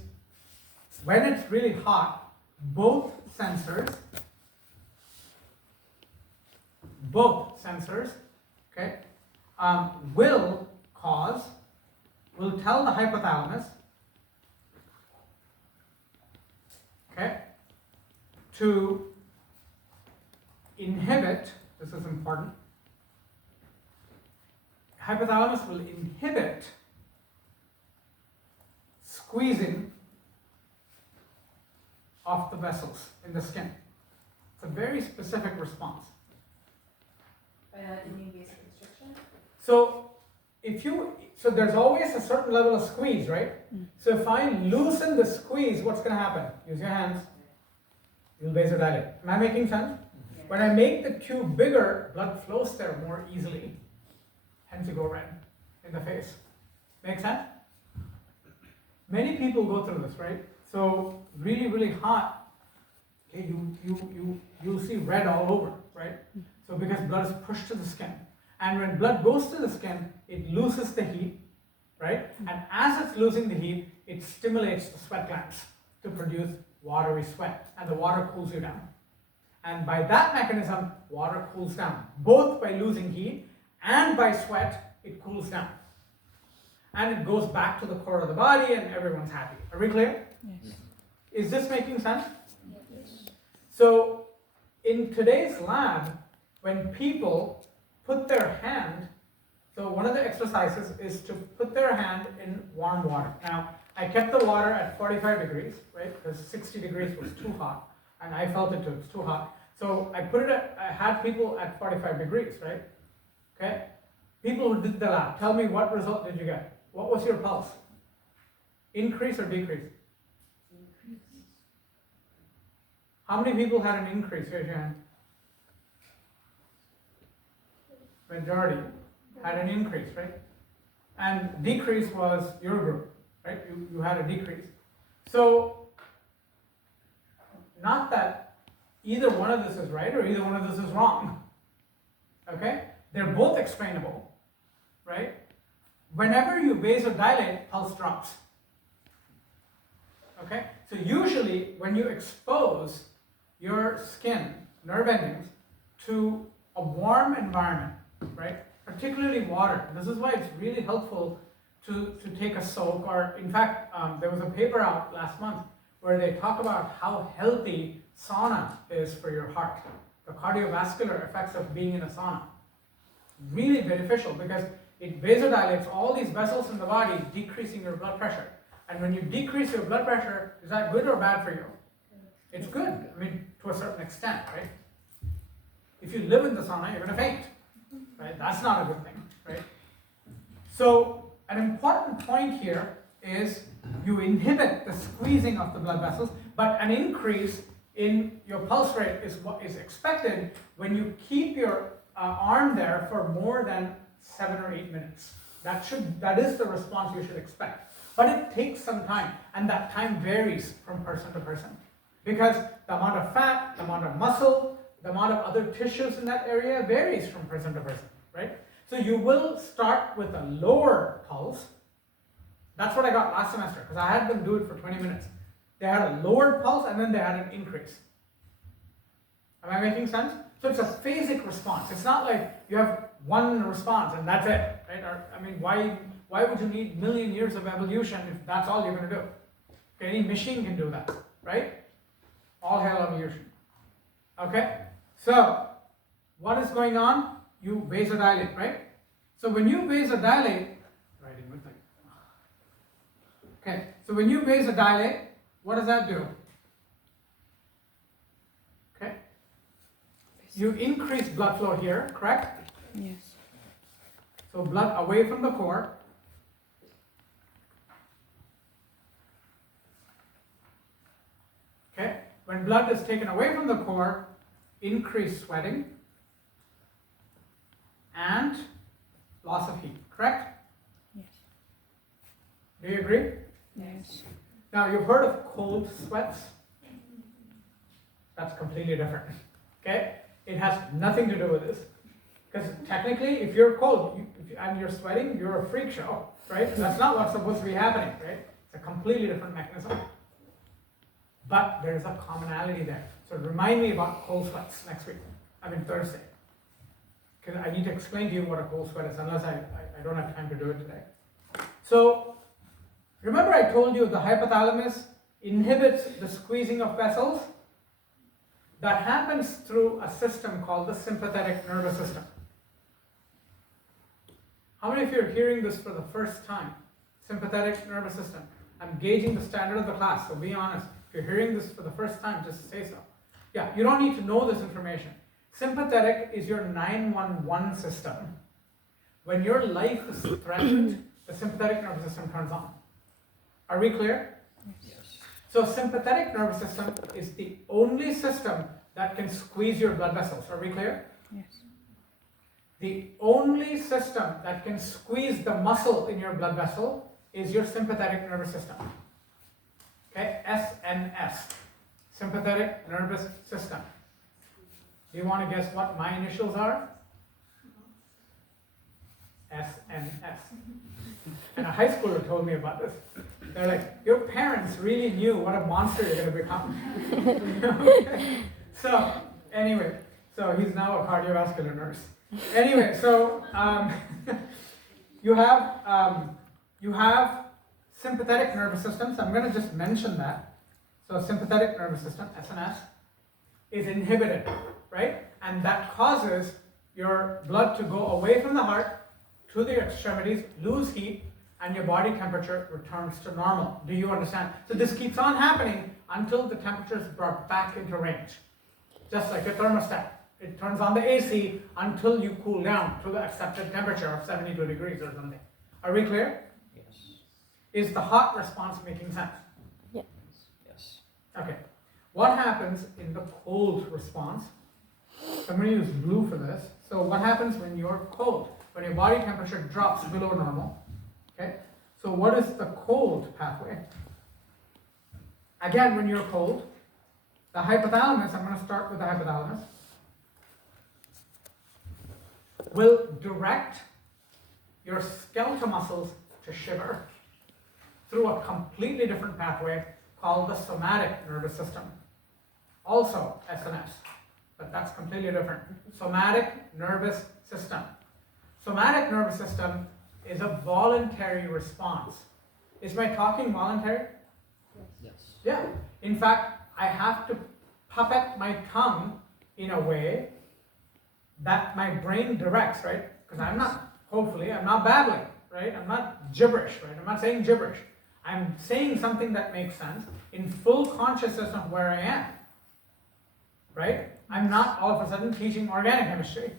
when it's really hot, both sensors, okay, will tell the hypothalamus, okay, to inhibit, this is important, hypothalamus will inhibit squeezing of the vessels in the skin. It's a very specific response. By that, you mean vasoconstriction? So there's always a certain level of squeeze, right? So if I loosen the squeeze, what's going to happen? Use your hands. You'll vasodilate. Am I making sense? When I make the tube bigger, blood flows there more easily. Hence you go red in the face. Make sense? Many people go through this, right? So really, really hot, okay, you'll see red all over, right? So because blood is pushed to the skin. And when blood goes to the skin, it loses the heat, right? And as it's losing the heat, it stimulates the sweat glands to produce watery sweat, and the water cools you down. And by that mechanism, water cools down. Both by losing heat and by sweat, it cools down. And it goes back to the core of the body and everyone's happy. Are we clear? Yes. Is this making sense? Yes. So in today's lab, when people put their hand, so one of the exercises is to put their hand in warm water. Now, I kept the water at 45 degrees, right? Because 60 degrees was too hot, and I felt it too, it's too hot. So I had people at 45 degrees, right? Okay? People who did the lab, tell me what result did you get? What was your pulse? Increase or decrease? Increase. How many people had an increase? Raise your hand. Majority had an increase, right? And decrease was your group, right? You had a decrease. So, not that either one of this is right or either one of this is wrong. Okay? They're both explainable, right? Whenever you vasodilate, pulse drops. Okay? So usually when you expose your skin, nerve endings, to a warm environment, right? Particularly water. This is why it's really helpful to take a soak, or in fact, there was a paper out last month where they talk about how healthy sauna is for your heart. The cardiovascular effects of being in a sauna. Really beneficial because it vasodilates all these vessels in the body, decreasing your blood pressure. And when you decrease your blood pressure, is that good or bad for you? It's good, I mean, to a certain extent, right? If you live in the sauna, you're gonna faint, right? That's not a good thing, right? So, an important point here is you inhibit the squeezing of the blood vessels, but an increase in your pulse rate is what is expected when you keep your arm there for more than 7 or 8 minutes. That is the response you should expect. But it takes some time, and that time varies from person to person. Because the amount of fat, the amount of muscle, the amount of other tissues in that area varies from person to person, right? So you will start with a lower pulse. That's what I got last semester, because I had them do it for 20 minutes. They had a lowered pulse, and then they had an increase. Am I making sense? So it's a phasic response. It's not like you have one response and that's it, right? Or, I mean, why would you need a million years of evolution if that's all you're going to do? Okay, any machine can do that, right? All hail evolution. Okay, so what is going on? You vasodilate, right? So when you vasodilate, okay, so when you vasodilate, what does that do? Okay, you increase blood flow here, correct? Yes. So blood away from the core. Okay, when blood is taken away from the core, increased sweating and loss of heat, correct? Yes. Do you agree? Yes. Now, you've heard of cold sweats. That's completely different, okay? It has nothing to do with this. Because technically, if you're cold and you're sweating, you're a freak show, right? That's not what's supposed to be happening, right? It's a completely different mechanism. But there's a commonality there. So remind me about cold sweats next week. Thursday. Because I need to explain to you what a cold sweat is, unless I don't have time to do it today. So, remember I told you the hypothalamus inhibits the squeezing of vessels? That happens through a system called the sympathetic nervous system. How many of you are hearing this for the first time? Sympathetic nervous system. I'm gauging the standard of the class, so be honest. If you're hearing this for the first time, just say so. Yeah, you don't need to know this information. Sympathetic is your 911 system. When your life is threatened, the sympathetic nervous system turns on. Are we clear? Yes. So sympathetic nervous system is the only system that can squeeze your blood vessels. Are we clear? Yes. The only system that can squeeze the muscle in your blood vessel is your sympathetic nervous system. Okay, SNS, sympathetic nervous system. Do you want to guess what my initials are? SNS. And a high schooler told me about this. They're like, your parents really knew what a monster you're going to become. So, anyway, so he's now a cardiovascular nurse. Anyway, so you have sympathetic nervous systems. I'm going to just mention that. So sympathetic nervous system, SNS, is inhibited, right? And that causes your blood to go away from the heart to the extremities, lose heat, and your body temperature returns to normal. Do you understand? So this keeps on happening until the temperature is brought back into range. Just like a thermostat. It turns on the AC until you cool down to the accepted temperature of 72 degrees or something. Are we clear? Yes. Is the hot response making sense? Yes. Yes. Okay. What happens in the cold response? So I'm going to use blue for this. So what happens when you're cold? When your body temperature drops below normal. Okay? So what is the cold pathway? Again, when you're cold, the hypothalamus, I'm going to start with the hypothalamus, will direct your skeletal muscles to shiver through a completely different pathway called the somatic nervous system. Also SNS, but that's completely different. Somatic nervous system. Somatic nervous system is a voluntary response. Is my talking voluntary? Yes. Yeah. In fact, I have to puppet my tongue in a way that my brain directs, right? Because I'm not babbling, right? I'm not gibberish, right? I'm not saying gibberish. I'm saying something that makes sense in full consciousness of where I am. right? I'm not all of a sudden teaching organic chemistry,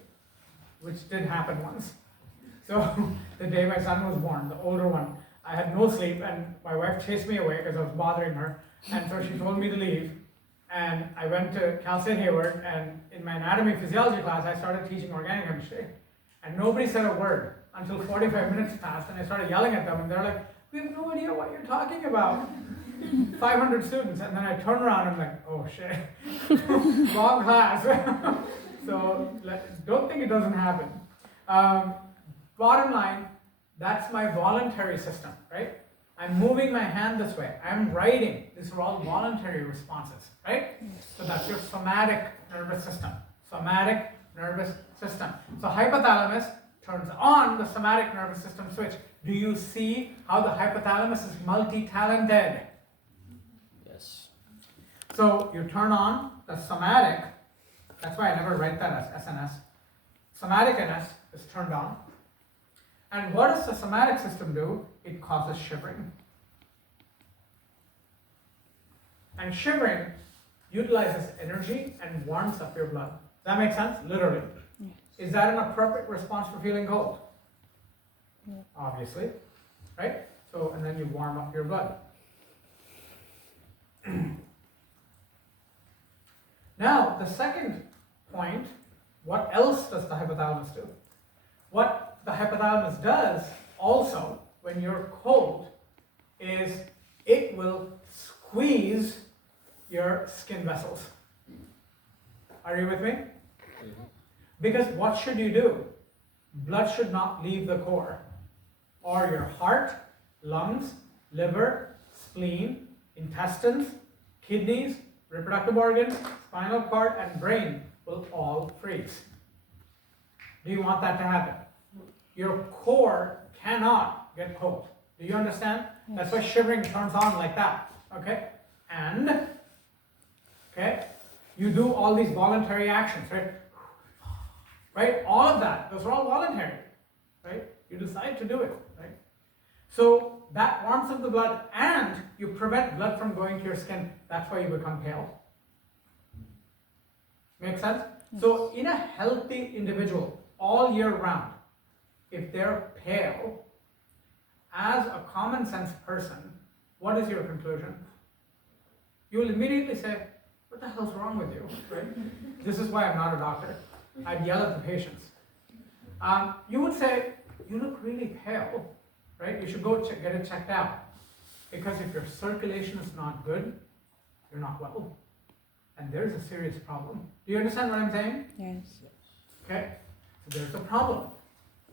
which did happen once. So the day my son was born, the older one, I had no sleep and my wife chased me away because I was bothering her. And so she told me to leave. And I went to Cal State Hayward, and in my anatomy physiology class, I started teaching organic chemistry. And nobody said a word until 45 minutes passed, and I started yelling at them, and they're like, we have no idea what you're talking about. 500 students, and then I turn around and I'm like, oh shit, wrong class. So don't think it doesn't happen. Bottom line, that's my voluntary system, right? I'm moving my hand this way. I'm writing. These are all voluntary responses, right? So that's your somatic nervous system. Somatic nervous system. So hypothalamus turns on the somatic nervous system switch. Do you see how the hypothalamus is multi-talented? Yes. So you turn on the somatic. That's why I never write that as SNS. Somatic NS is turned on. And what does the somatic system do? It causes shivering. And shivering utilizes energy and warms up your blood. Does that make sense? Literally. Yes. Is that an appropriate response for feeling cold? Yeah. Obviously, right? So, and then you warm up your blood. Now, the second point, what else does the hypothalamus do? What the hypothalamus does also when you're cold is it will squeeze your skin vessels. Are you with me? Because what should you do? Blood should not leave the core, or your heart, lungs, liver, spleen, intestines, kidneys, reproductive organs, spinal cord, and brain will all freeze. Do you want that to happen? Your core cannot get cold. Do you understand? Yes. That's why shivering turns on like that. Okay? And, okay, you do all these voluntary actions, right? Right? All of that, those are all voluntary, right? You decide to do it, right? So that warms up the blood and you prevent blood from going to your skin. That's why you become pale. Make sense? So in a healthy individual, all year round, if they're pale, as a common sense person, what is your conclusion? You will immediately say, what the hell's wrong with you, right? This is why I'm not a doctor. I'd yell at the patients. You would say, you look really pale, right? You should go get it checked out. Because if your circulation is not good, you're not well. And there's a serious problem. Do you understand what I'm saying? Yes. Okay? So there's a problem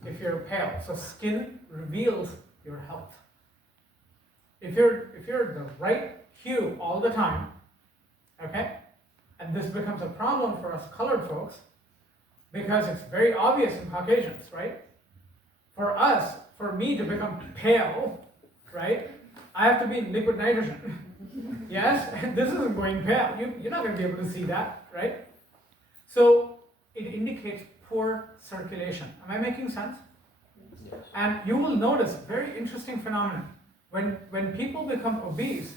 if you're pale. So skin reveals your health. If you're the right hue all the time, okay? And this becomes a problem for us colored folks because it's very obvious in Caucasians, right? For us, for me to become pale, right? I have to be in liquid nitrogen. Yes? This isn't going pale. You're not going to be able to see that, right? So it indicates poor circulation. Am I making sense? Yes. And you will notice a very interesting phenomenon. When people become obese,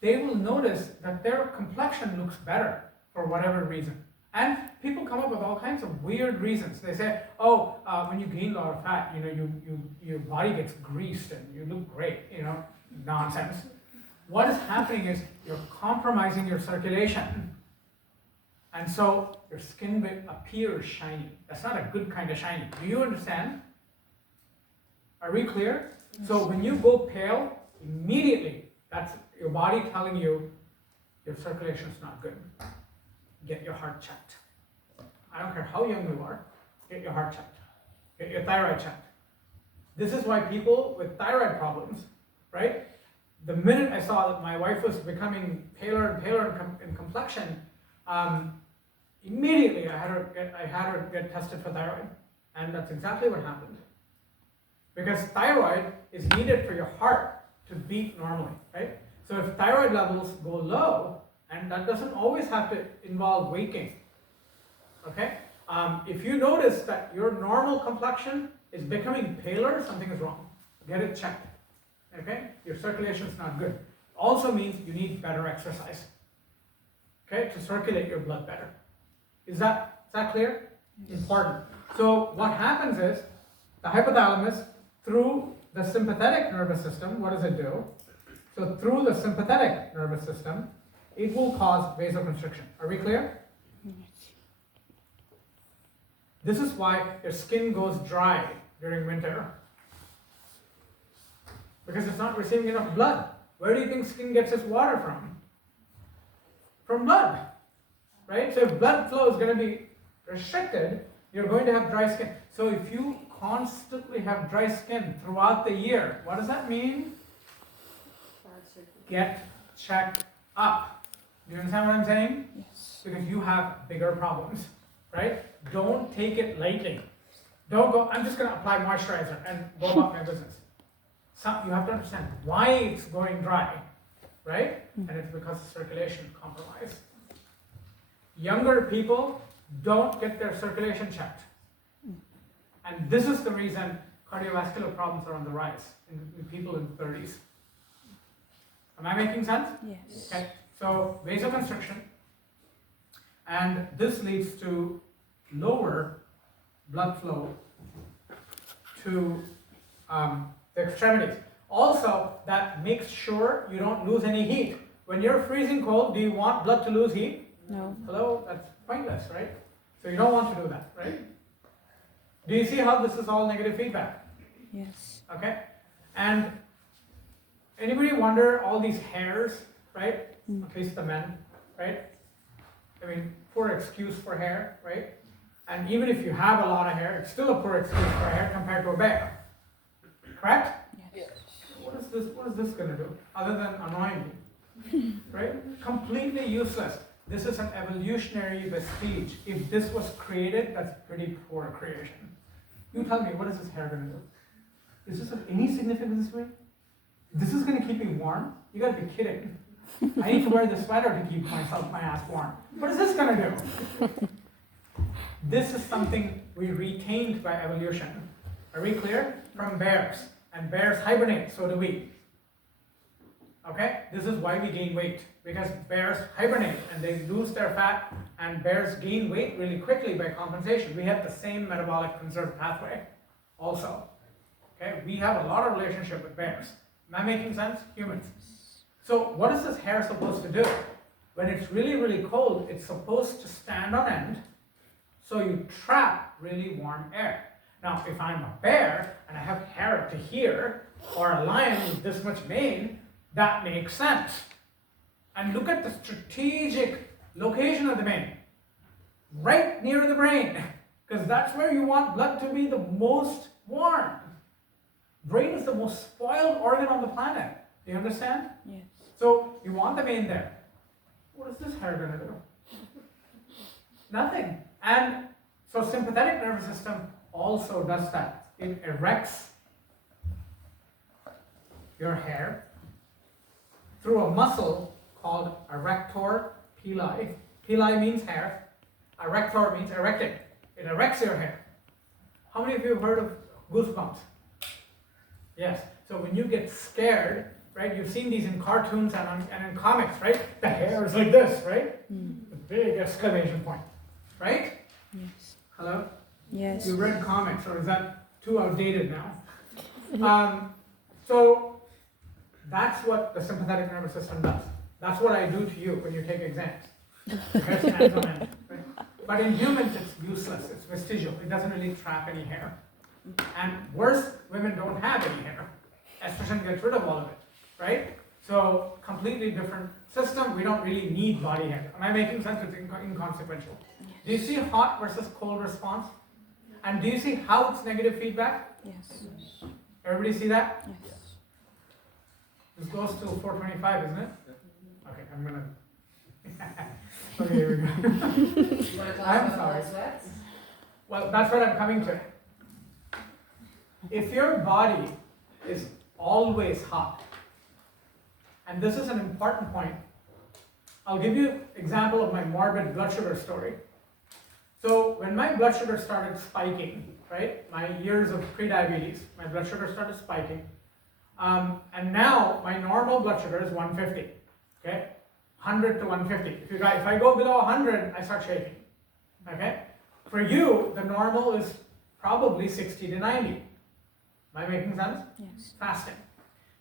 they will notice that their complexion looks better for whatever reason. And people come up with all kinds of weird reasons. They say, oh, when you gain a lot of fat, your body gets greased and you look great, nonsense. What is happening is you're compromising your circulation. And so your skin appears shiny. That's not a good kind of shiny. Do you understand? Are we clear? So when you go pale, immediately, that's your body telling you your circulation is not good. Get your heart checked. I don't care how young you are, get your heart checked. Get your thyroid checked. This is why people with thyroid problems, right? The minute I saw that my wife was becoming paler and paler in complexion, immediately I had her get tested for thyroid. And that's exactly what happened. Because thyroid is needed for your heart to beat normally, right? So if thyroid levels go low, and that doesn't always have to involve weight gain, okay? If you notice that your normal complexion is becoming paler, something is wrong. Get it checked, okay? Your circulation is not good. Also means you need better exercise, okay, to circulate your blood better. Is that clear? Important. So what happens is, the hypothalamus, through the sympathetic nervous system, what does it do? So through the sympathetic nervous system, it will cause vasoconstriction. Are we clear? This is why your skin goes dry during winter. Because it's not receiving enough blood. Where do you think skin gets its water from? From blood, right? So if blood flow is going to be restricted, you're going to have dry skin. So if you constantly have dry skin throughout the year, what does that mean? Get checked up. Do you understand what I'm saying? Yes. Because you have bigger problems, right? Don't take it lightly. Don't go, I'm just going to apply moisturizer and go about my business. You have to understand why it's going dry, right? And it's because of circulation compromise. Younger people don't get their circulation checked. And this is the reason cardiovascular problems are on the rise in people in the 30s. Am I making sense? Yes. Okay, so vasoconstriction, and this leads to lower blood flow to the extremities. Also, that makes sure you don't lose any heat. When you're freezing cold, do you want blood to lose heat? No. Hello? That's pointless, right? So you don't want to do that, right? Do you see how this is all negative feedback? Yes. Okay? And anybody wonder all these hairs, right? At least the men, right? I mean, poor excuse for hair, right? And even if you have a lot of hair, it's still a poor excuse for hair compared to a bear. Correct? Yes. What is this gonna do? Other than annoying me, right? Completely useless. This is an evolutionary vestige. If this was created, that's pretty poor creation. You tell me, what is this hair gonna do? Is this of any significance to me? This is gonna keep me warm? You gotta be kidding. I need to wear the sweater to keep my ass warm. What is this gonna do? This is something we retained by evolution. Are we clear? From bears. And bears hibernate, so do we. Okay? This is why we gain weight. Because bears hibernate and they lose their fat, and bears gain weight really quickly by compensation. We have the same metabolic conserved pathway also. Okay? We have a lot of relationship with bears. Am I making sense? Humans. So what is this hair supposed to do? When it's really, really cold, it's supposed to stand on end, so you trap really warm air. Now, if I'm a bear and I have hair up to here, or a lion with this much mane, that makes sense. And look at the strategic location of the mane. Right near the brain, because that's where you want blood to be the most warm. Brain is the most spoiled organ on the planet. Do you understand? Yes. So you want the mane there. What is this hair going to do? Nothing. And so sympathetic nervous system also does that. It erects your hair through a muscle called erector pili. Pili means hair. Erector means erecting. It erects your hair. How many of you have heard of goosebumps? Yes. So when you get scared, right, you've seen these in cartoons and in comics, right? The hair is like this, right? The big exclamation point, right? Yes. Hello? Yes. You read comics, or is that too outdated now? So that's what the sympathetic nervous system does. That's what I do to you when you take exams. Hair stands on end, right? But in humans, it's useless. It's vestigial. It doesn't really trap any hair. And worse, women don't have any hair. Estrogen gets rid of all of it, right? So completely different system. We don't really need body hair. Am I making sense? It's inconsequential. Do you see hot versus cold response? And do you see how it's negative feedback? Yes. Everybody see that? Yes. This goes to 425, isn't it? Okay, I'm gonna. Okay, here we go. You wanna talk I'm about sorry. blood sweats? Well, that's what I'm coming to. If your body is always hot, and this is an important point, I'll give you an example of my morbid blood sugar story. So when my blood sugar started spiking, right, my years of prediabetes, my blood sugar started spiking, and now my normal blood sugar is 150, okay? 100 to 150. If I go below 100, I start shaking. Okay? For you, the normal is probably 60 to 90. Am I making sense? Yes. Fasting.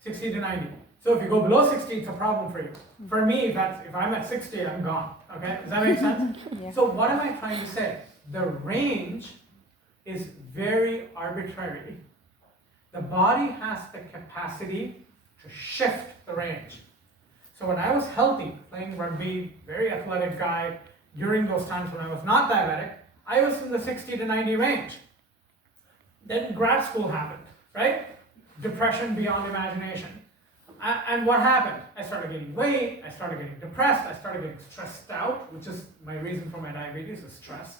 60 to 90. So if you go below 60, it's a problem for you. For me, if I'm at 60, I'm gone. Okay? Does that make sense? Yeah. So what am I trying to say? The range is very arbitrary. The body has the capacity to shift the range. So when I was healthy, playing rugby, very athletic guy, during those times when I was not diabetic, I was in the 60 to 90 range. Then grad school happened, right? Depression beyond imagination. And what happened? I started gaining weight, I started getting depressed, I started getting stressed out, which is my reason for my diabetes is stress.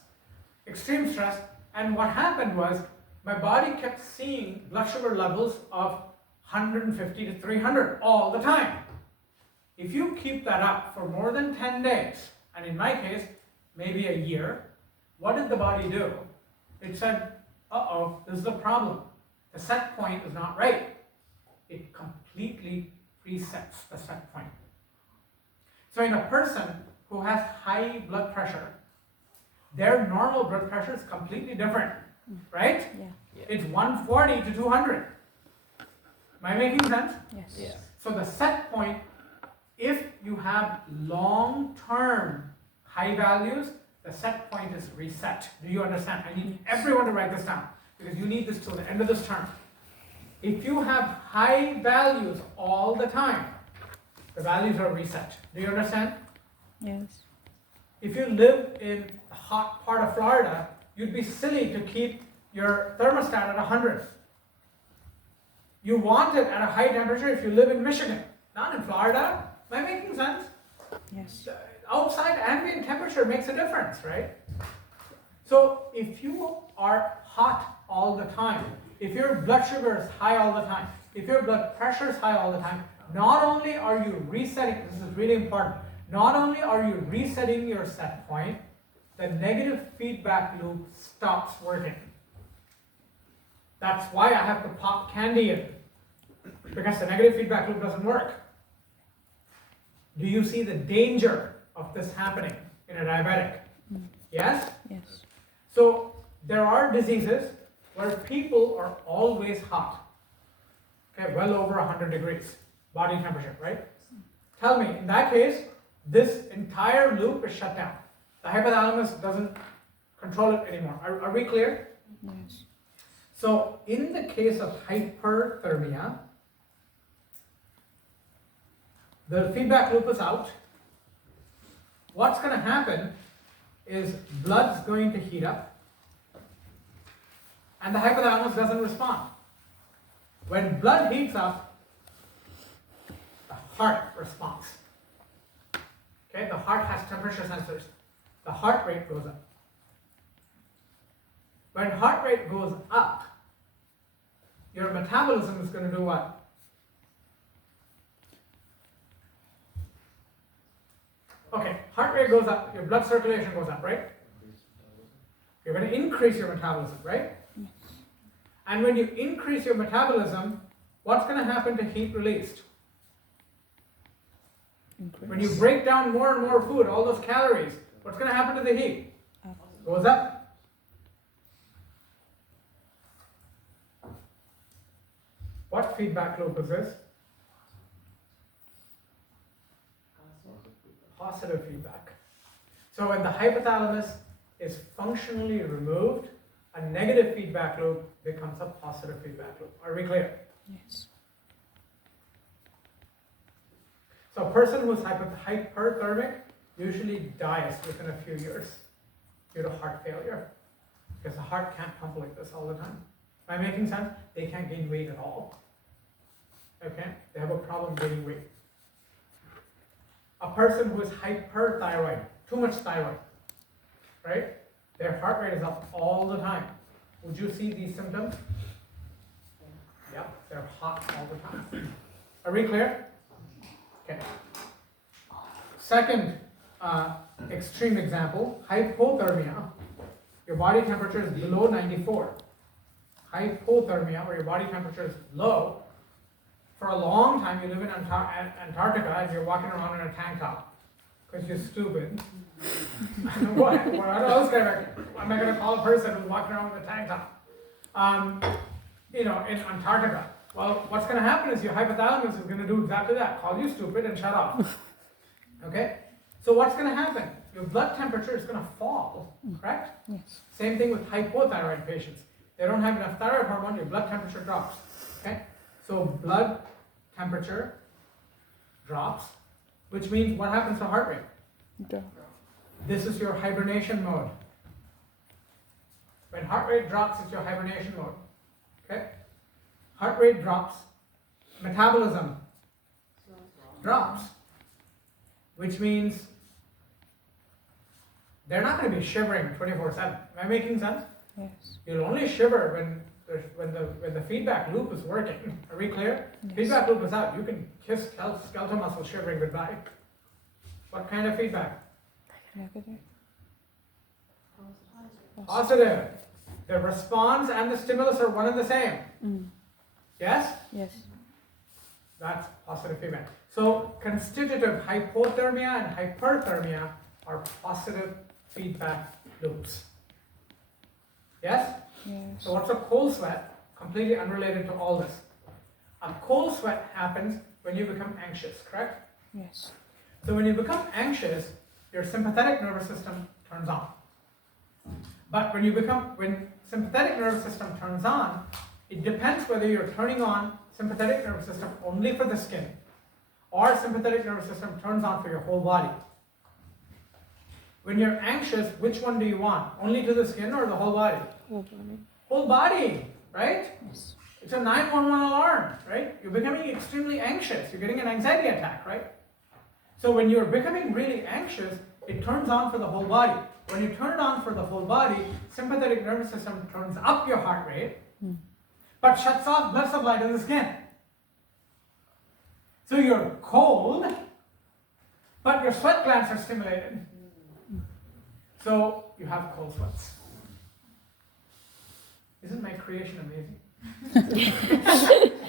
Extreme stress. And what happened was my body kept seeing blood sugar levels of 150 to 300 all the time. If you keep that up for more than 10 days, and in my case, maybe a year, what did the body do? It said, uh-oh, this is a problem. The set point is not right. It completely resets the set point. So in a person who has high blood pressure, their normal blood pressure is completely different, right? Yeah. It's 140 to 200. Am I making sense? Yes. Yeah. So the set point, if you have long-term high values, the set point is reset. Do you understand? I need everyone to write this down because you need this till the end of this term. If you have high values all the time, the values are reset. Do you understand? Yes. If you live in the hot part of Florida, you'd be silly to keep your thermostat at 100. You want it at a high temperature if you live in Michigan, not in Florida. Am I making sense? Yes. Outside ambient temperature makes a difference, right? So if you are hot all the time, if your blood sugar is high all the time, if your blood pressure is high all the time, not only are you resetting, this is really important, not only are you resetting your set point, the negative feedback loop stops working. That's why I have to pop candy in, because the negative feedback loop doesn't work. Do you see the danger of this happening in a diabetic? Yes? Yes. So there are diseases where people are always hot. Okay, well over 100 degrees body temperature, right? Tell me, in that case, this entire loop is shut down. The hypothalamus doesn't control it anymore. Are we clear? Yes. So in the case of hyperthermia, the feedback loop is out. What's going to happen is blood's going to heat up and the hypothalamus doesn't respond. When blood heats up, the heart responds. Okay, the heart has temperature sensors. The heart rate goes up. When heart rate goes up, your metabolism is going to do what? Okay, heart rate goes up, your blood circulation goes up, right? You're going to increase your metabolism, right? Yes. And when you increase your metabolism, what's going to happen to heat released? Increase. When you break down more and more food, all those calories, what's going to happen to the heat? Up. Goes up. What feedback loop is this? Positive feedback. So when the hypothalamus is functionally removed, a negative feedback loop becomes a positive feedback loop. Are we clear? Yes. So a person who's hyperthermic usually dies within a few years due to heart failure because the heart can't pump like this all the time. Am I making sense? They can't gain weight at all. Okay? They have a problem gaining weight. A person who is hyperthyroid, too much thyroid, right? Their heart rate is up all the time. Would you see these symptoms? Yep, they're hot all the time. Are we clear? Okay. Second extreme example, hypothermia. Your body temperature is below 94. Hypothermia, where your body temperature is low. For a long time, you live in Antarctica and you're walking around in a tank top. because you're stupid. what else am I gonna call a person who's walking around with a tank top? In Antarctica. Well, what's gonna happen is your hypothalamus is gonna do exactly that, call you stupid and shut off. Okay? So what's gonna happen? Your blood temperature is gonna fall, correct? Yes. Same thing with hypothyroid patients. They don't have enough thyroid hormone, your blood temperature drops. Okay? So blood temperature drops, which means what happens to heart rate? Drop. This is your hibernation mode. When heart rate drops, it's your hibernation mode. Okay? Heart rate drops, metabolism drops, which means they're not going to be shivering 24/7. Am I making sense? Yes. You'll only shiver when the feedback loop is working. Are we clear? Yes. Feedback loop is out. You can kiss skeletal muscle shivering goodbye. What kind of feedback? Negative. Positive. The response and the stimulus are one and the same. Yes? Yes. That's positive feedback. So constitutive hypothermia and hyperthermia are positive feedback loops. Yes? Yes. So what's a cold sweat? Completely unrelated to all this. A cold sweat happens when you become anxious, correct? Yes. So when you become anxious, your sympathetic nervous system turns on. But when sympathetic nervous system turns on, it depends whether you're turning on sympathetic nervous system only for the skin, or sympathetic nervous system turns on for your whole body. When you're anxious, which one do you want? Only to the skin or the whole body? Whole body. Whole body, right? Yes. It's a 911 alarm, right? You're becoming extremely anxious. You're getting an anxiety attack, right? So when you're becoming really anxious, it turns on for the whole body. When you turn it on for the whole body, sympathetic nervous system turns up your heart rate, but shuts off blood supply to the skin. So you're cold, but your sweat glands are stimulated. So you have cold sweats. Isn't my creation amazing?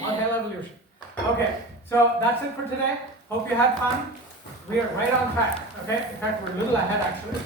All hail evolution. Okay, so that's it for today. Hope you had fun. We are right on track, okay? In fact, we're a little ahead actually.